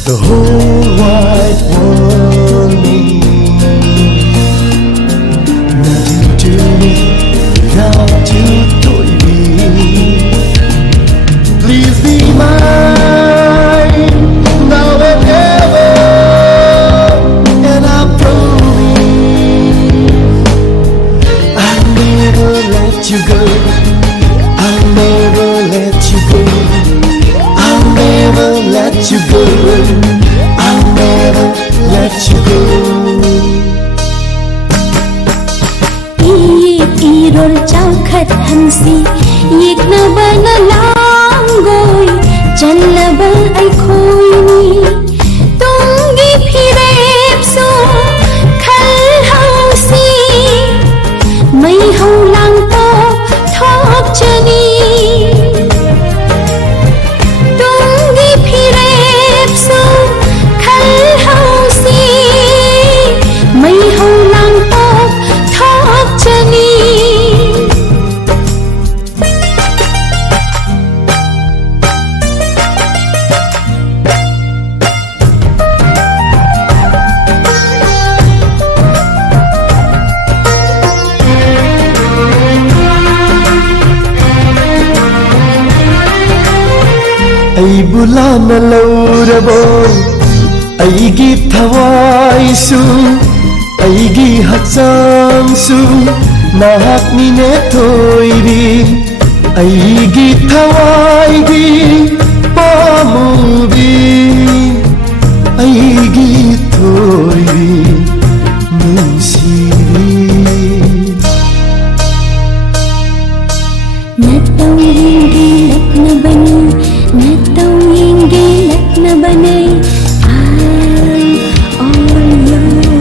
the whole wide world needs. Nothing to me without you, baby. Please be mine now and ever, and I promise I'll never let you go. I'll never let you go. I'll never let you go. I'll never let you go. irol chakhat hansi yekna bana langoi chalba ai khoi ni tungi phirep so khal hausi mai hau lang to thok chani tungi phirep so khal hausi mai hau lang to thok chani ai bulana laurabo aigi thawai su aigi hachang su nahak ni ne thoiri aigi thawai gi pamubi aigi thoiri nunsiri natawingi lakna bani natawingi lakna bani I'm all yours.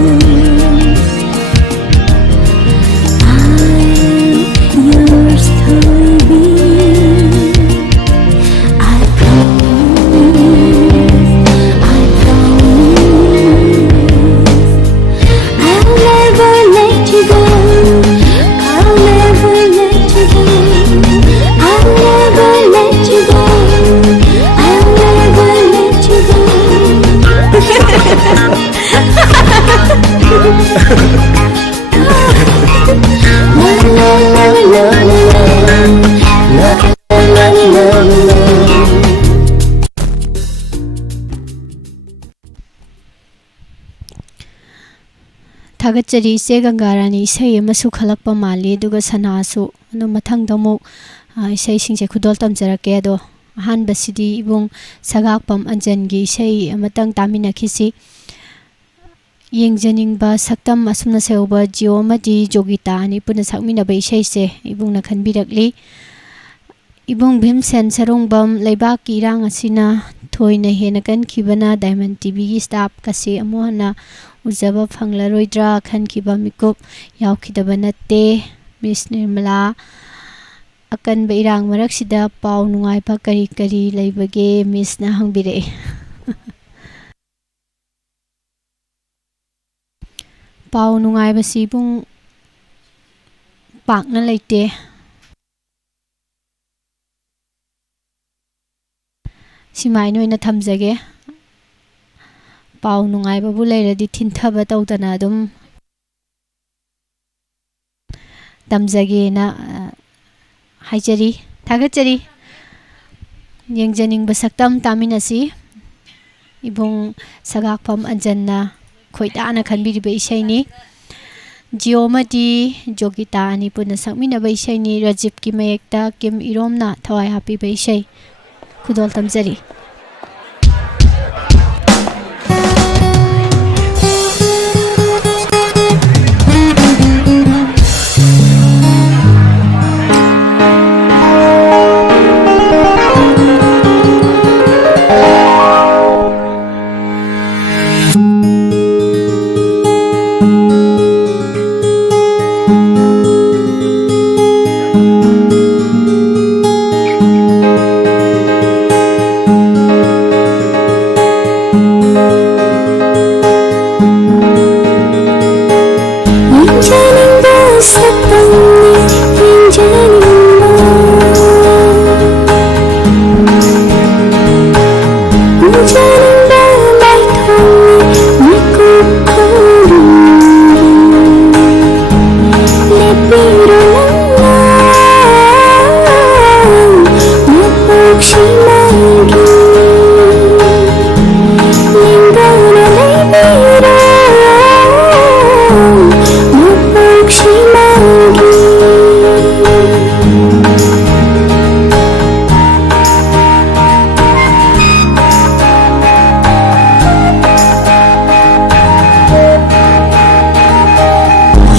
I'm yours to be. I promise I'll never let you go. I'll never let you go. I'll never let you go. I'll never let you go. La la la la la la la la. थागतचरी से गंगारानी इसे मसु खलक्पा माली दुगा सनासु अनु मथंग दमु इसे सिंचे खुदोल तमजरके अदो अहान बसिदी इबुंग सगाकपम अंजनगी इसे अमतंग तामिनखिसी येंगजनिंगबा सक्तम असुमना सेउबा जिओ मदी जोगिता अनि पुना सकमिनबा इसे से इबुंगना खनबिरकली इबुंग भीमसेन सरोंगबम लेबाक की इरांग असिना थोइना हेना कनखिबना डायमंड टीवी की स्टाफ कसे अमोहना उजबा फंगलारोइद्रा खनखिबा मिकुप यावखिदबा नत्ते मिस निर्मला अकनबा इरांग मरक्सिदा पाउ नुंगाइबा करी करी लेबगे मिसना हंगबिरे पाउ नुंगाइबा सिबुंग पाकना लेते सिमाइनो इन थमजगे पाउ नुंगाइबाबु लेरदि थिनथबा तौदना अदुम तमजगेना हाइजरी थागतचरी येंगजनिंगबा सक्तम तामिनसी इबुंग सगाकफम अंजन्ना खोइदाना खनबिरिबा इसेनी जिओमदी जोगिता अनि पुना सकमिनबा इसेनी रजीब की मयेक्ता किम इरोमना थवाय हापिबा इसे खुदोल तमजरी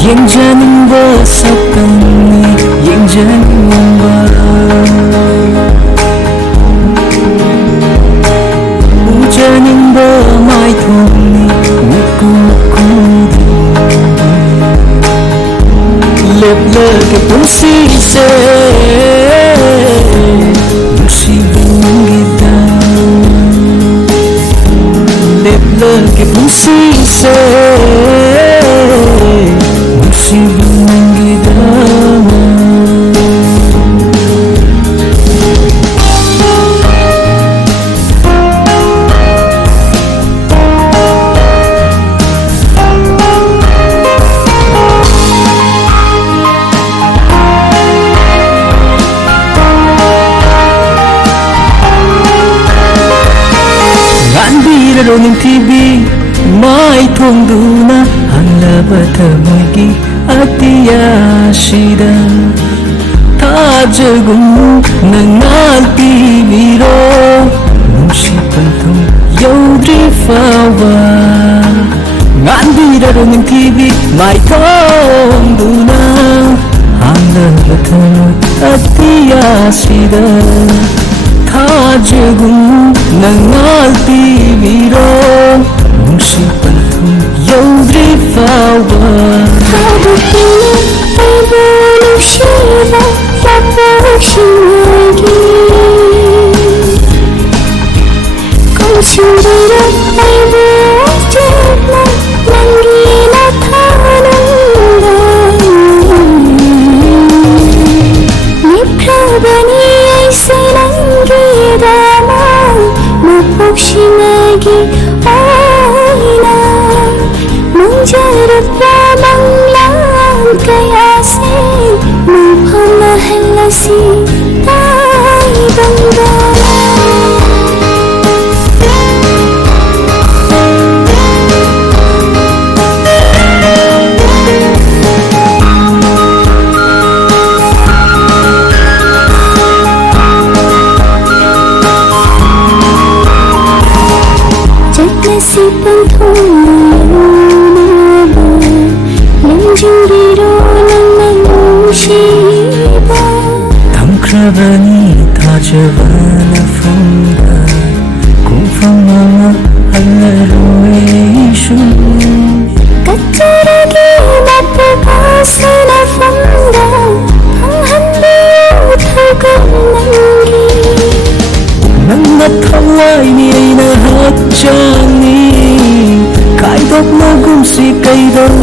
yengjaningba sakangni yengjaningba ujaningba maithongni ukukudi leplake punsise nushibungida leplake punsise nushibungida Roning TV mai thongduna hanglaba thamoigi atiyashida tajagum nangal tibiro nungsi panthum yaudri fawa ngandira roning TV mai thongduna hanglaba thamoigi atiyashida tajagum nangal tibiro nungsi panthum yaudri fawa Habukina aibu nushiba yapushinagi Kumshurira aibu jibna nangina thananda Niprabani aise nangidama Mapushinagi aina Munjarabba manglan kayase Muhammahalasi tai bangga si panthong nangjuriro nanangushiba tamkrabani tajavana funda kumfamama allaruishu kacharagi napukasana funda hanghanbi uthaganangi nangna thawaini aina hachani kaidok magumsi kaidok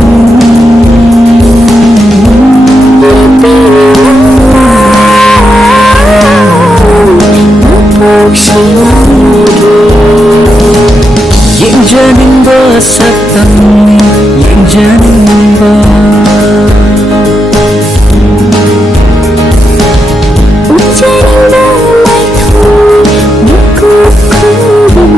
yengjaningba sakangni yengjaningba ujaningba maithongni ukukudi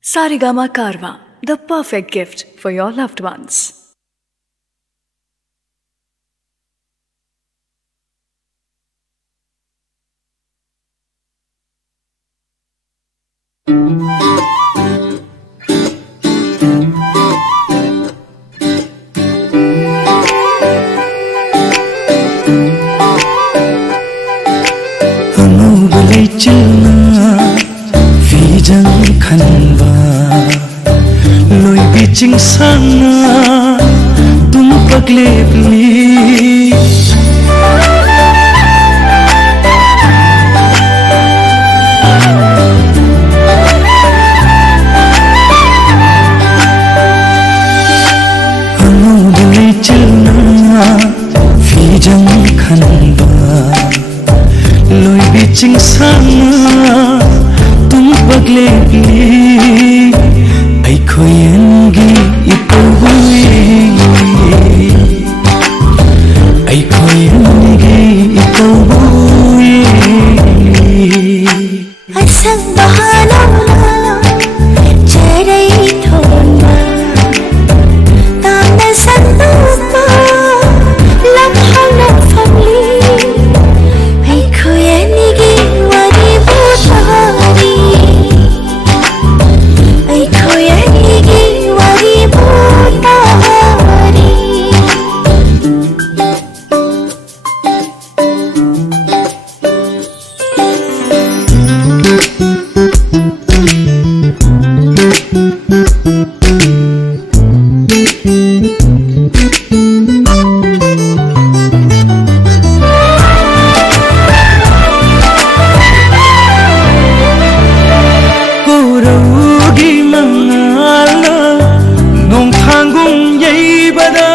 Saregama Karwa, the perfect gift for your loved ones. Ching sana tum pagle pli चिंसाना तुम पगलेगी अखोयंगी इतौबुए अखोयंगी इतौबुए असंग बहाना चेहरे थोड़ा ताना संदूपा लम्हा लम्फली ऐ खोयनिगी वारी बुतारी ऐ खोयनिगी वारी बुतारी Kurugi mangala nong thanggung yaibada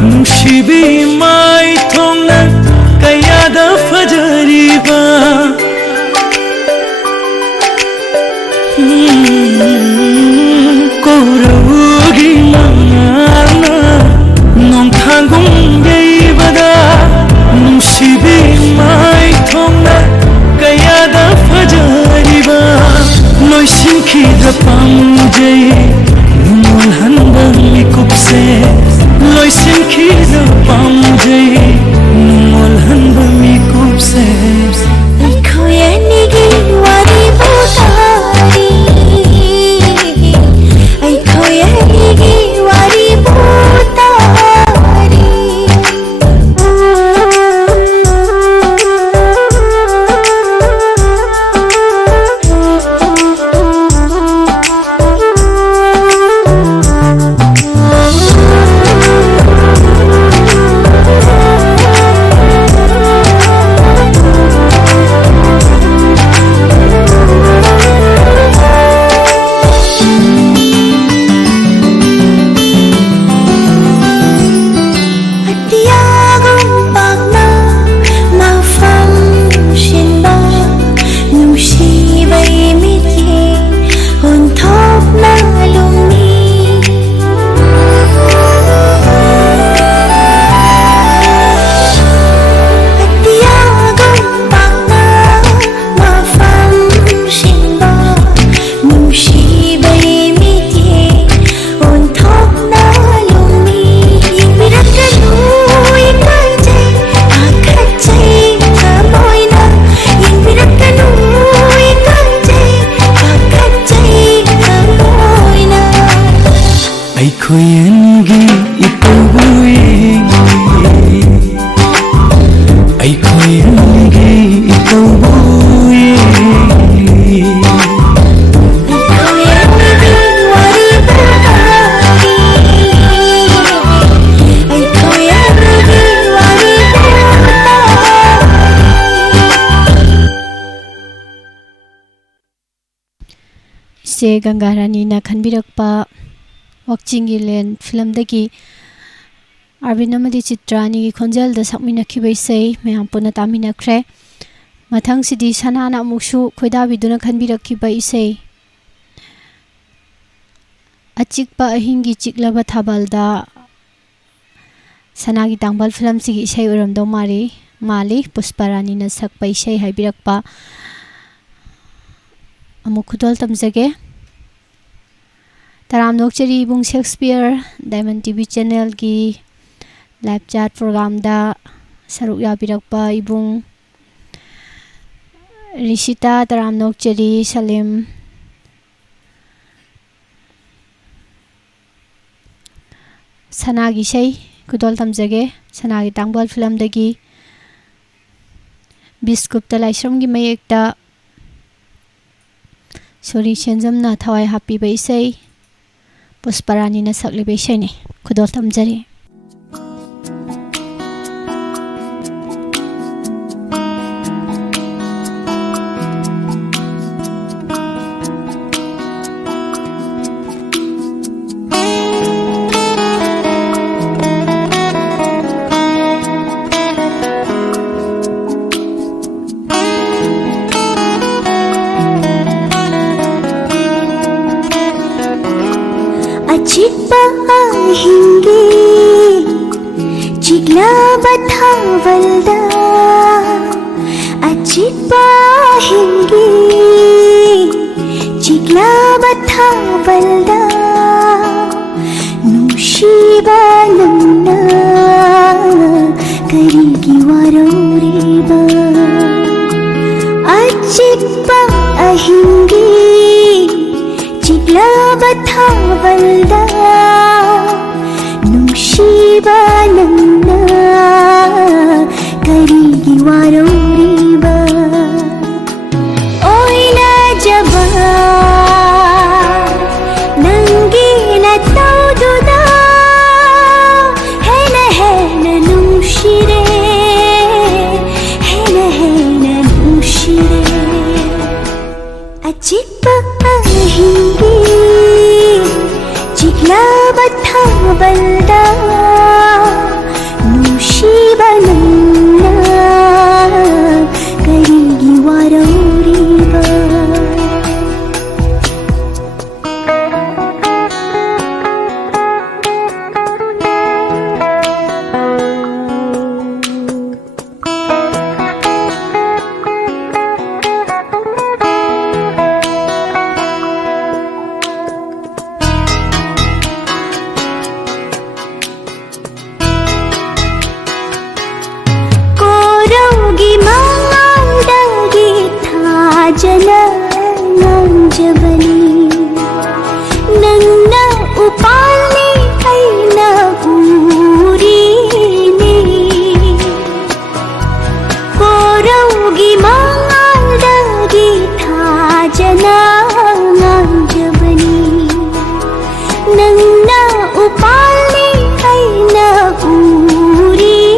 nungsibi mai thongna kayada fajariba Kurugi mangala nong thanggung yaibada nungsibi mai thongna kayada fajariba Noi sinki da pamjai numul hanba mikup se Noi sinki da pamjai numul hanba mikup se ऐ खोयनिगी वारी बुतारी ऐ खोयनिगी वारी बुतारी Aikoyangi itaubuye Aikoyangi itaubuye से गंगारानी ना खनबिरकपा वाक्चिंगी लेन film दगी Arvind अमदी चित्रानी की खोंजल the सकमिनखिबा इसै मयाम पुना तामिनख्रे मथंग सिदी सनाना अमुक्सु खोइदाबिदुना खनबिरखिबा इसै अचिकपा अहिंगी चिकलबा थाबलदा सनागी तांबल film सिगी इसै उरमदो माली पुष्पारानी ना सकपा इसै हाइबिरकपा अमुक खुदोल तमजगे तराम नोकचरी इबुंग शेक्सपियर डायमंड टीवी चैनल की लाइव चैट प्रोग्राम दा सरुक याबिरकपा इबुंग रिशिता तराम नोकचरी सलीम सनागी सै खुदोल तमजगे सनागी तांबल फिल्म दगी बिस्कुप्ता लाइश्रम की मयेक्ता सोरी सेंजमना थवाई हापीबा इसै पुष्पारानी ना सकलिबा इसैने खुदोल तमजरी अहिंगे चिग्लाबा थावल्दा अचिप्पा अहिंगे चिग्लाबा थावल्दा नुशीबा नन्ना करिगी वारोरेबा अचिप्पा अहिंगे चिग्लाबा थावल्दा नुशीबा नन्ना करिगी वारोरेबा ओइना जबा नंगे न तौदुदा हेन नुशिरे हेन नुशिरे अचिप्पा अहिंगे चिग्लाबा थावल्दा नुशीबा नन्ना करिगी वारोरेबा कोरोगी मांडगी था जनांजबनी नन्ना उपालने ऐना पूरीने कोरोगी मांडगी था जनांजबनी नन्ना उपालने ऐना पूरीने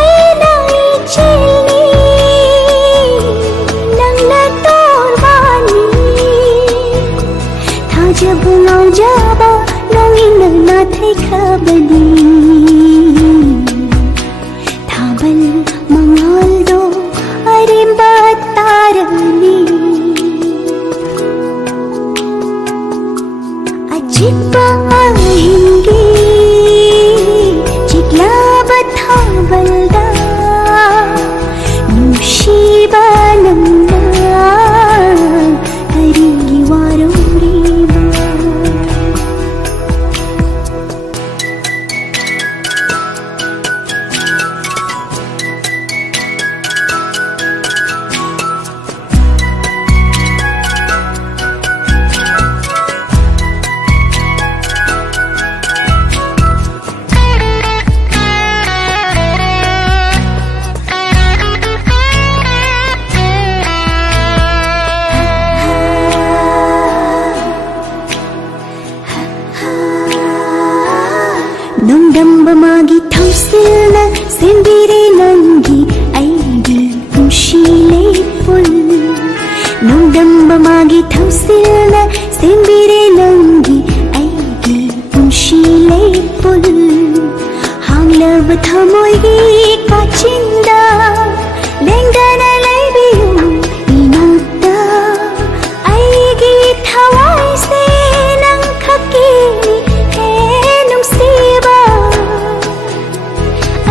ऐना इचेनी नन्ना तोरवानी था जब गाँव जाबा नोंगिन ना थे खबली थाबल मंगल दो अरे बतारली अचिप्पा अहिंगे चिग्लाबा थावल्दा नुशीबा नन्ना करिगी वारोरेबा नोंदंब मागी थौसिल्ना सिंबिरे नंगी ऐगी पुशिले पुल नोंदंब मागी थौसिल्ना सिंबिरे नंगी ऐगी पुशिले पुल हांगलब थमोगी काचिंदा लेंगना लैबियु इनोता ऐगी थवाई से नंखकी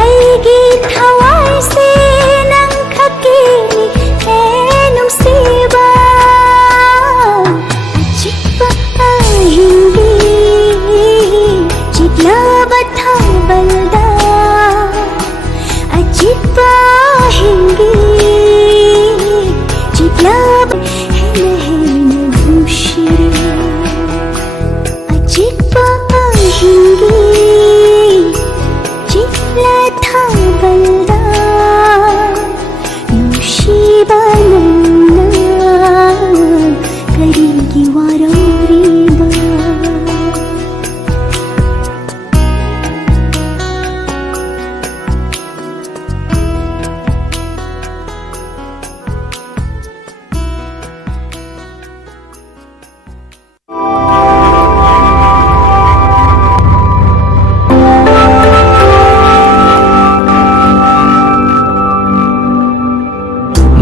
ऐगी थवाई से नंखकी नुसीबा अचिप्पा अहिंगे चिग्लाबा थावल्दा अचिप्पा अहिंगे चिग्लाबा हेन नुशिरे अचिप्पा अहिंगे चिग्ला थावल्दा नुशीबा नन्ना करिगी वारोरेबा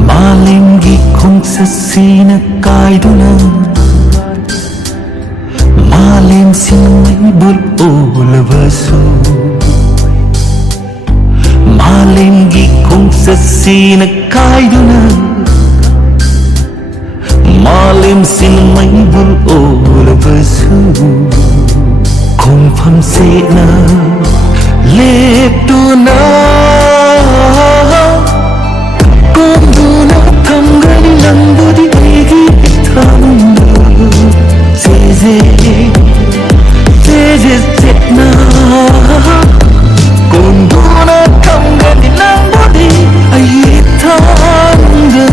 मालिंगी खोंससीना कायदुना मालेमसिंहैबुल ओलबसु मालेमगी खोंगससीन कायदुना मालेमसिंहैबुल ओलबसु खोंफम सेना लेप्तुना कोंदुना थमगनी नंबुदी एगी थमु Zezezna Kondona kamgani nambodi ayitanga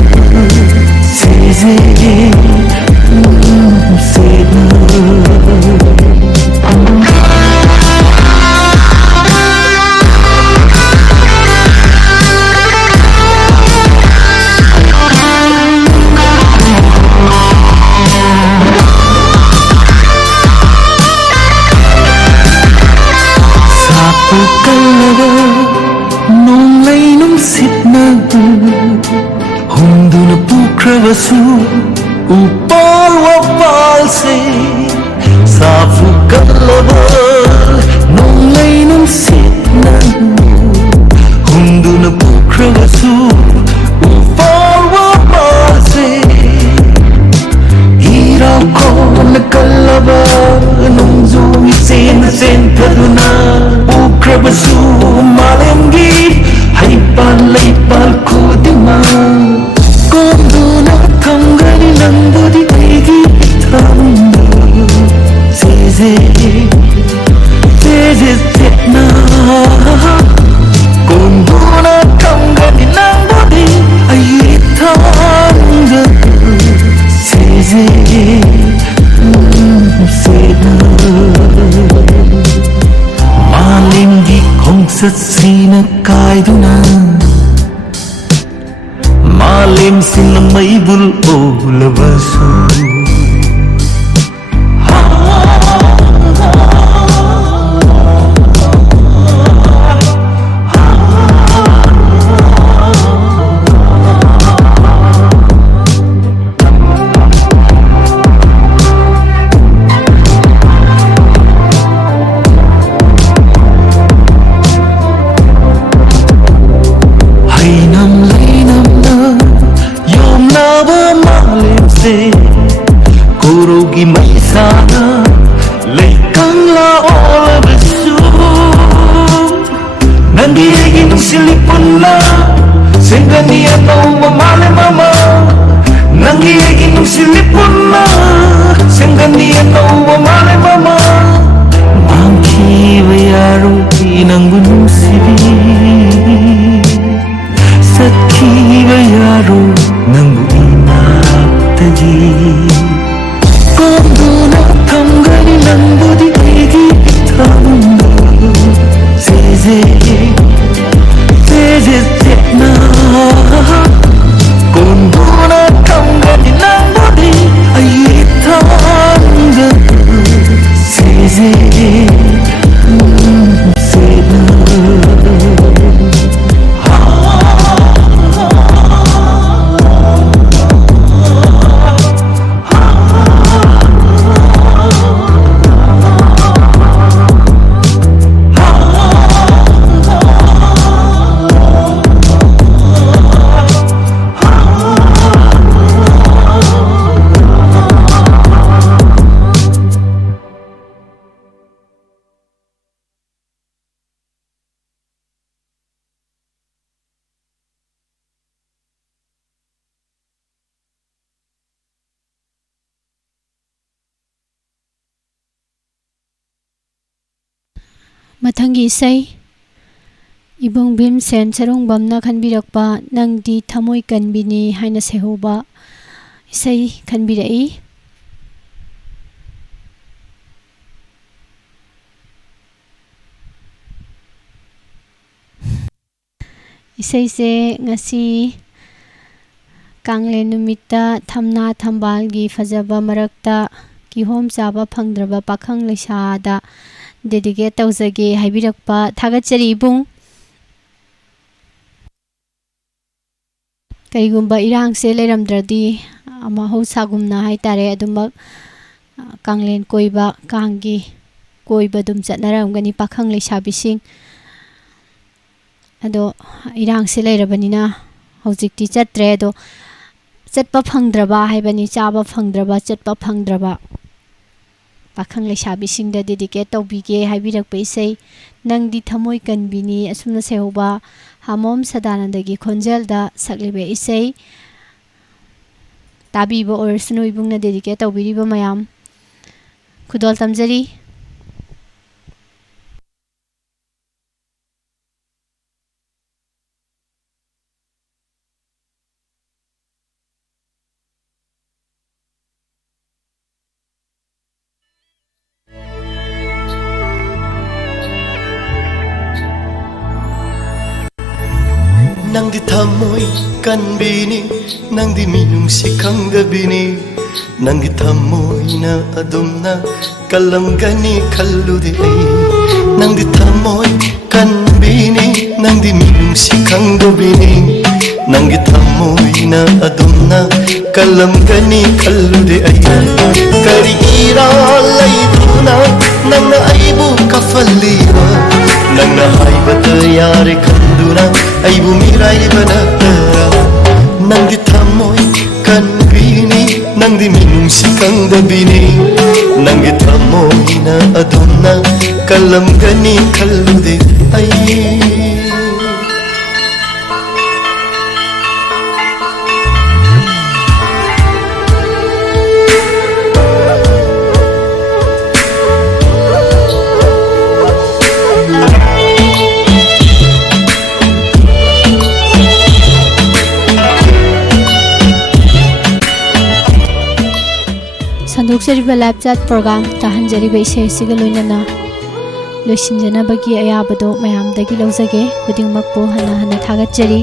Hunduna pukravasu upal wapal se safu kalava nongainum sitna Hunduna pukravasu upal wapal se Iraw ko na kalava nungzumi sen kaduna pukravasu malemgi Haipal laipal kudima Konduna kamgani nambudi aigi thamma Zezezna Konduna kamgani nambudi aigi thamma Zezezna Malimgi khongsasina kaiduna Malim sinamaybul olabasu Kurugi maisana Lekang la olabasu Nangi egi nung silipun na Sengani ano mamale mama Nangi egi nung silipun na Sengani ano mamale mama Mangki bayaro inang gunung sibi Sakhi bayaro nang inaptagi Konduna kamgani nambudi aigi thamma Zezezna Konduna kamgani nambudi aigi thamma Mathangi isai Ibong Bhimsen Charongbamna khanbirakpa Nangdi Thamoi Kanbini haina sehoba isai khanbirai Isai se ngasi Kangle numita thamna thambalgi fajaba marakta kihom chaba phangdraba pakhang leisada dedicate tawjage haibirakpa thagachari ibung karigumba irang se leramdradi ama ho sagumna haitare adumak ꯀꯥꯡꯂꯦꯟ ꯀꯣꯏꯕ ꯀꯥꯡꯒꯤ ꯀꯣꯏꯕ ꯑꯗꯨꯝ ꯆꯠꯅꯔꯝꯒꯅꯤ ꯄꯥꯈꯪ ꯂꯩꯁꯥꯕꯤꯁꯤꯡ ꯑꯗꯣ ꯏꯔꯥꯡꯁꯦ ꯂꯩꯔꯕꯅꯤꯅ ꯍꯧꯖꯤꯛꯇꯤ ꯆꯠꯇ꯭ꯔꯦ ꯑꯗꯣ ꯆꯠꯄ ꯐꯪꯗ꯭ꯔꯕ ꯍꯥꯏꯕꯅꯤ ꯆꯥꯕ ꯐꯪꯗ꯭ꯔꯕ ꯆꯠꯄ ꯐꯪꯗ꯭ꯔꯕ ꯄꯥꯈꯪ ꯂꯩꯁꯥꯕꯤꯁꯤꯡꯗ ꯗꯦꯗꯤꯀꯦꯠ ꯇꯧꯕꯤꯒꯦ ꯍꯥꯏꯕꯤꯔꯛꯄ ꯏꯁꯩ ꯅꯪꯗꯤ ꯊꯃꯣꯏ ꯀꯟꯕꯤꯅꯤ ꯑꯁꯨꯝꯅ ꯁꯩꯍꯧꯕ ꯍꯥꯃꯣꯝ ꯁꯗꯥꯅꯟꯗꯒꯤ ꯈꯣꯟꯖꯦꯜꯗ ꯁꯛꯂꯤꯕ ꯏꯁꯩ ꯇꯥꯕꯤꯕ ꯑꯣꯏꯔꯁꯅꯨ ꯏꯕꯨꯡꯅ ꯗꯦꯗꯤꯀꯦꯠ ꯇꯧꯕꯤꯔꯤꯕ ꯃꯌꯥꯝ ꯈꯨꯗꯣꯜ ꯇꯝꯖꯔꯤ ꯅꯪꯗꯤ ꯊꯃꯣꯏ ꯀꯟꯕꯤꯅꯤ ꯅꯪꯗꯤ ꯃꯤꯅꯨꯡꯁꯤ ꯈꯪꯗꯕꯤꯅꯤ ꯅꯪꯒꯤ ꯊꯃꯣꯏꯅ ꯑꯗꯨꯝꯅ ꯀꯜꯂꯝꯒꯅꯤ ꯈꯜꯂꯨꯗꯦ ꯑꯩ ꯅꯪꯗꯤ ꯊꯃꯣꯏ ꯀꯟꯕꯤꯅꯤ ꯅꯪꯗꯤ ꯃꯤꯅꯨꯡꯁꯤ ꯈꯪꯗꯕꯤꯅꯤ ꯅꯪꯒꯤ ꯊꯃꯣꯏꯅ ꯑꯗꯨꯝꯅ ꯀꯜꯂꯝꯒꯅꯤ ꯈꯜꯂꯨꯗꯦ ꯑꯩ ꯀꯔꯤꯒꯤꯔꯥ ꯂꯩꯗꯨꯅ ꯅꯪꯅ ꯑꯩꯕꯨ ꯀꯐꯜꯂꯤꯕ ꯅꯪꯅ ꯍꯥꯏꯕꯗ ꯌꯥꯔꯦ ꯈꯟꯗꯨꯅ ꯑꯩꯕꯨ ꯃꯤꯔꯥꯏꯕ ꯅꯠꯇꯔꯥ ꯅꯪꯗꯤ ꯊꯃꯣꯏ ꯀꯟꯕꯤꯅꯤ ꯅꯪꯗꯤ ꯃꯤꯅꯨꯡꯁꯤ ꯈꯪꯗꯕꯤꯅꯤ ꯅꯪꯒꯤ ꯊꯃꯣꯏꯅ ꯑꯗꯨꯝꯅ ꯀꯜꯂꯝꯒꯅꯤ ꯈꯜꯂꯨꯗꯦ ꯑꯩ ꯁꯟꯗꯣꯛꯆꯔꯤꯕ ꯂꯥꯏꯞ ꯆꯥꯠ ꯄ꯭ꯔꯣꯒ꯭ꯔꯥꯝ ꯇꯥꯍꯟꯖꯔꯤꯕ ꯏꯁꯩ ꯑꯁꯤꯒ ꯂꯣꯏꯅꯅ ꯂꯣꯏꯁꯤꯟꯖꯅꯕꯒꯤ ꯑꯌꯥꯕꯗꯣ ꯃꯌꯥꯝꯗꯒꯤ ꯂꯧꯖꯒꯦ ꯈꯨꯗꯤꯡꯃꯛꯄꯨ ꯍꯟꯅ ꯍꯟꯅ ꯊꯥꯒꯠꯆꯔꯤ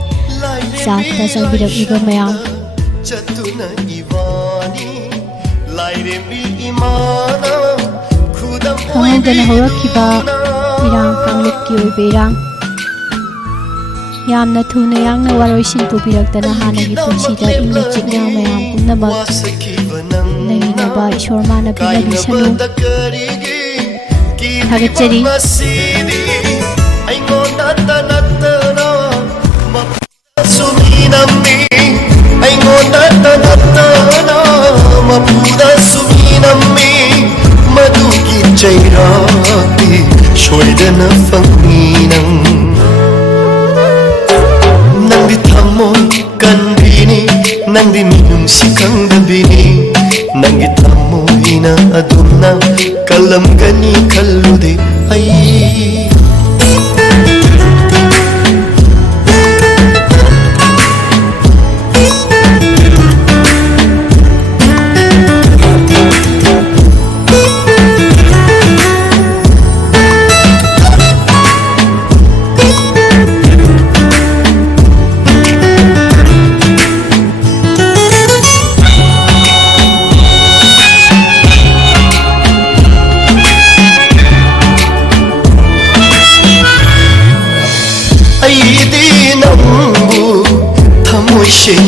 ꯆꯥꯠꯇ ꯆꯪꯕꯤꯔꯛꯂꯤꯕ ꯃꯌꯥꯝ ꯈꯪꯍꯧꯗꯅ ꯍꯧꯔꯛꯈꯤꯕ ꯏꯔꯥꯡ ꯀꯥꯡꯂꯨꯞꯀꯤ ꯑꯣꯏꯕ ꯏꯔꯥꯡ ꯌꯥꯝꯅ ꯊꯨꯅ ꯌꯥꯡꯅ ꯋꯥꯔꯣꯏꯁꯤꯟ ꯄꯨꯕꯤꯔꯛꯇꯅ ꯍꯥꯟꯅꯒꯤ ꯄꯨꯟꯁꯤꯗ ꯏꯪꯅ ꯆꯤꯛꯅ ꯃꯌꯥꯝ ꯄꯨꯝꯅꯃꯛ ꯂꯩꯃꯤꯟꯅꯕ ꯏꯁꯣꯔ ꯃꯥꯅ ꯄꯤꯅꯕꯤꯁꯅꯨ ꯊꯥꯒꯠꯆꯔꯤ मधुकी चैराती सोइदना फंगीनं नंदी थमोई कन्बीनी नंदी मिनुंसी खंगबीनी नंगी थमोईना अदुना कलमगनी खल्लुदे आई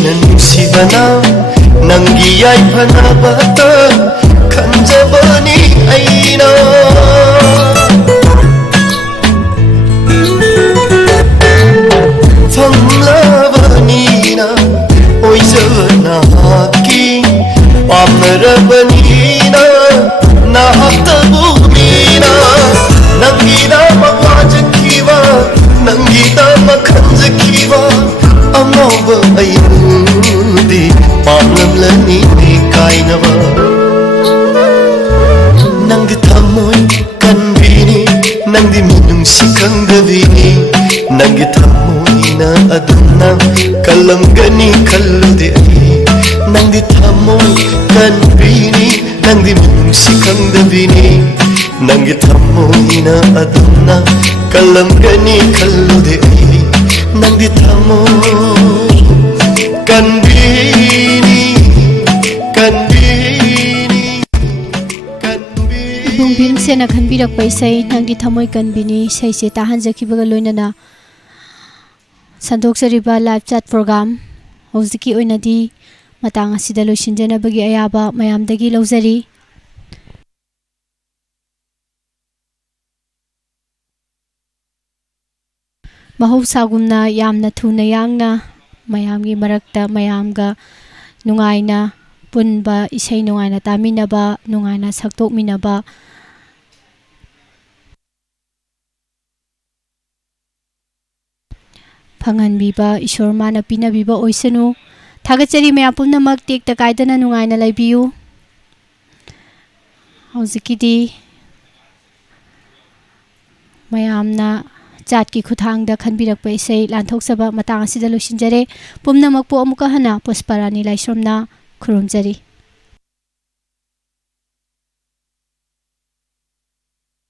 ꯅꯨꯡꯁꯤꯕꯅ ꯅꯪꯒꯤ ꯌꯥꯏꯐꯅꯕꯇ ꯈꯟꯖꯕꯅꯤ ꯑꯩꯅ ꯐꯪꯂꯕꯅꯤꯅ ꯑꯣꯏꯖꯕ ꯅꯍꯥꯛꯀꯤ ꯄꯥꯝꯅꯔꯕꯅꯤꯅ ꯅꯍꯥꯛꯇꯕꯨ ꯃꯤꯅ ꯅꯪꯒꯤꯗꯃꯛ ꯋꯥꯖꯈꯤꯕ ꯅꯪꯒꯤꯗꯃꯛ ꯈꯟꯖꯈꯤꯕ ꯑꯉꯧꯕ ꯑꯩꯕꯨꯗꯤ ꯄꯥꯝꯂꯝꯂꯅꯤ ꯀꯥꯏꯅꯕ ꯅꯪꯗꯤ ꯊꯃꯣꯏ ꯀꯟꯕꯤꯅꯤ ꯅꯪꯗꯤ ꯃꯤꯅꯨꯡꯁꯤ ꯈꯪꯗꯕꯤꯅꯤ ꯅꯪꯒꯤ ꯊꯃꯣꯏꯅ ꯑꯗꯨꯝꯅ ꯀꯜꯂꯝꯒꯅꯤ ꯈꯜꯂꯨꯗꯦ ꯑꯩ ꯅꯪꯗꯤ ꯊꯃꯣꯏ ꯀꯟꯕꯤꯅꯤ ꯅꯪꯗꯤ ꯃꯤꯅꯨꯡꯁꯤ ꯈꯪꯗꯕꯤꯅꯤ ꯅꯪꯒꯤ ꯊꯃꯣꯏꯅ ꯑꯗꯨꯝꯅ ꯀꯜꯂꯝꯒꯅꯤ ꯈꯜꯂꯨꯗꯦ ꯑꯩ नंदी थमोई कन्बीनी कन्बीनी कन्बीनी इबुंग भीमसेना खनबिरक्पा इसै नंदी थमोई कन्बीनी इसैसे ताहानजखिबगा लोइनना संदोक्चरिबा लाइव चाट प्रोग्राम हौजिकी ओइनदी मतंग असिदा लोइसिनजनबगी अयाबा मयामदगी लौजरी mahausaagumna yamna thuna yangna mayamgi marakta mayamga nungaina punba isai nungaina taminaba nungaina saktokminaba phanganbiba ishor mana pinabiba oisanu thagachari mayam pumnamak tekta kaidana nungaina laibiyu hojikidi mayamna chat ki khuthang da khanbirakpa isai lanthokchaba matang asida loisinjare pumnamakpo amuka hana Pusparani Laisromna khurumjari.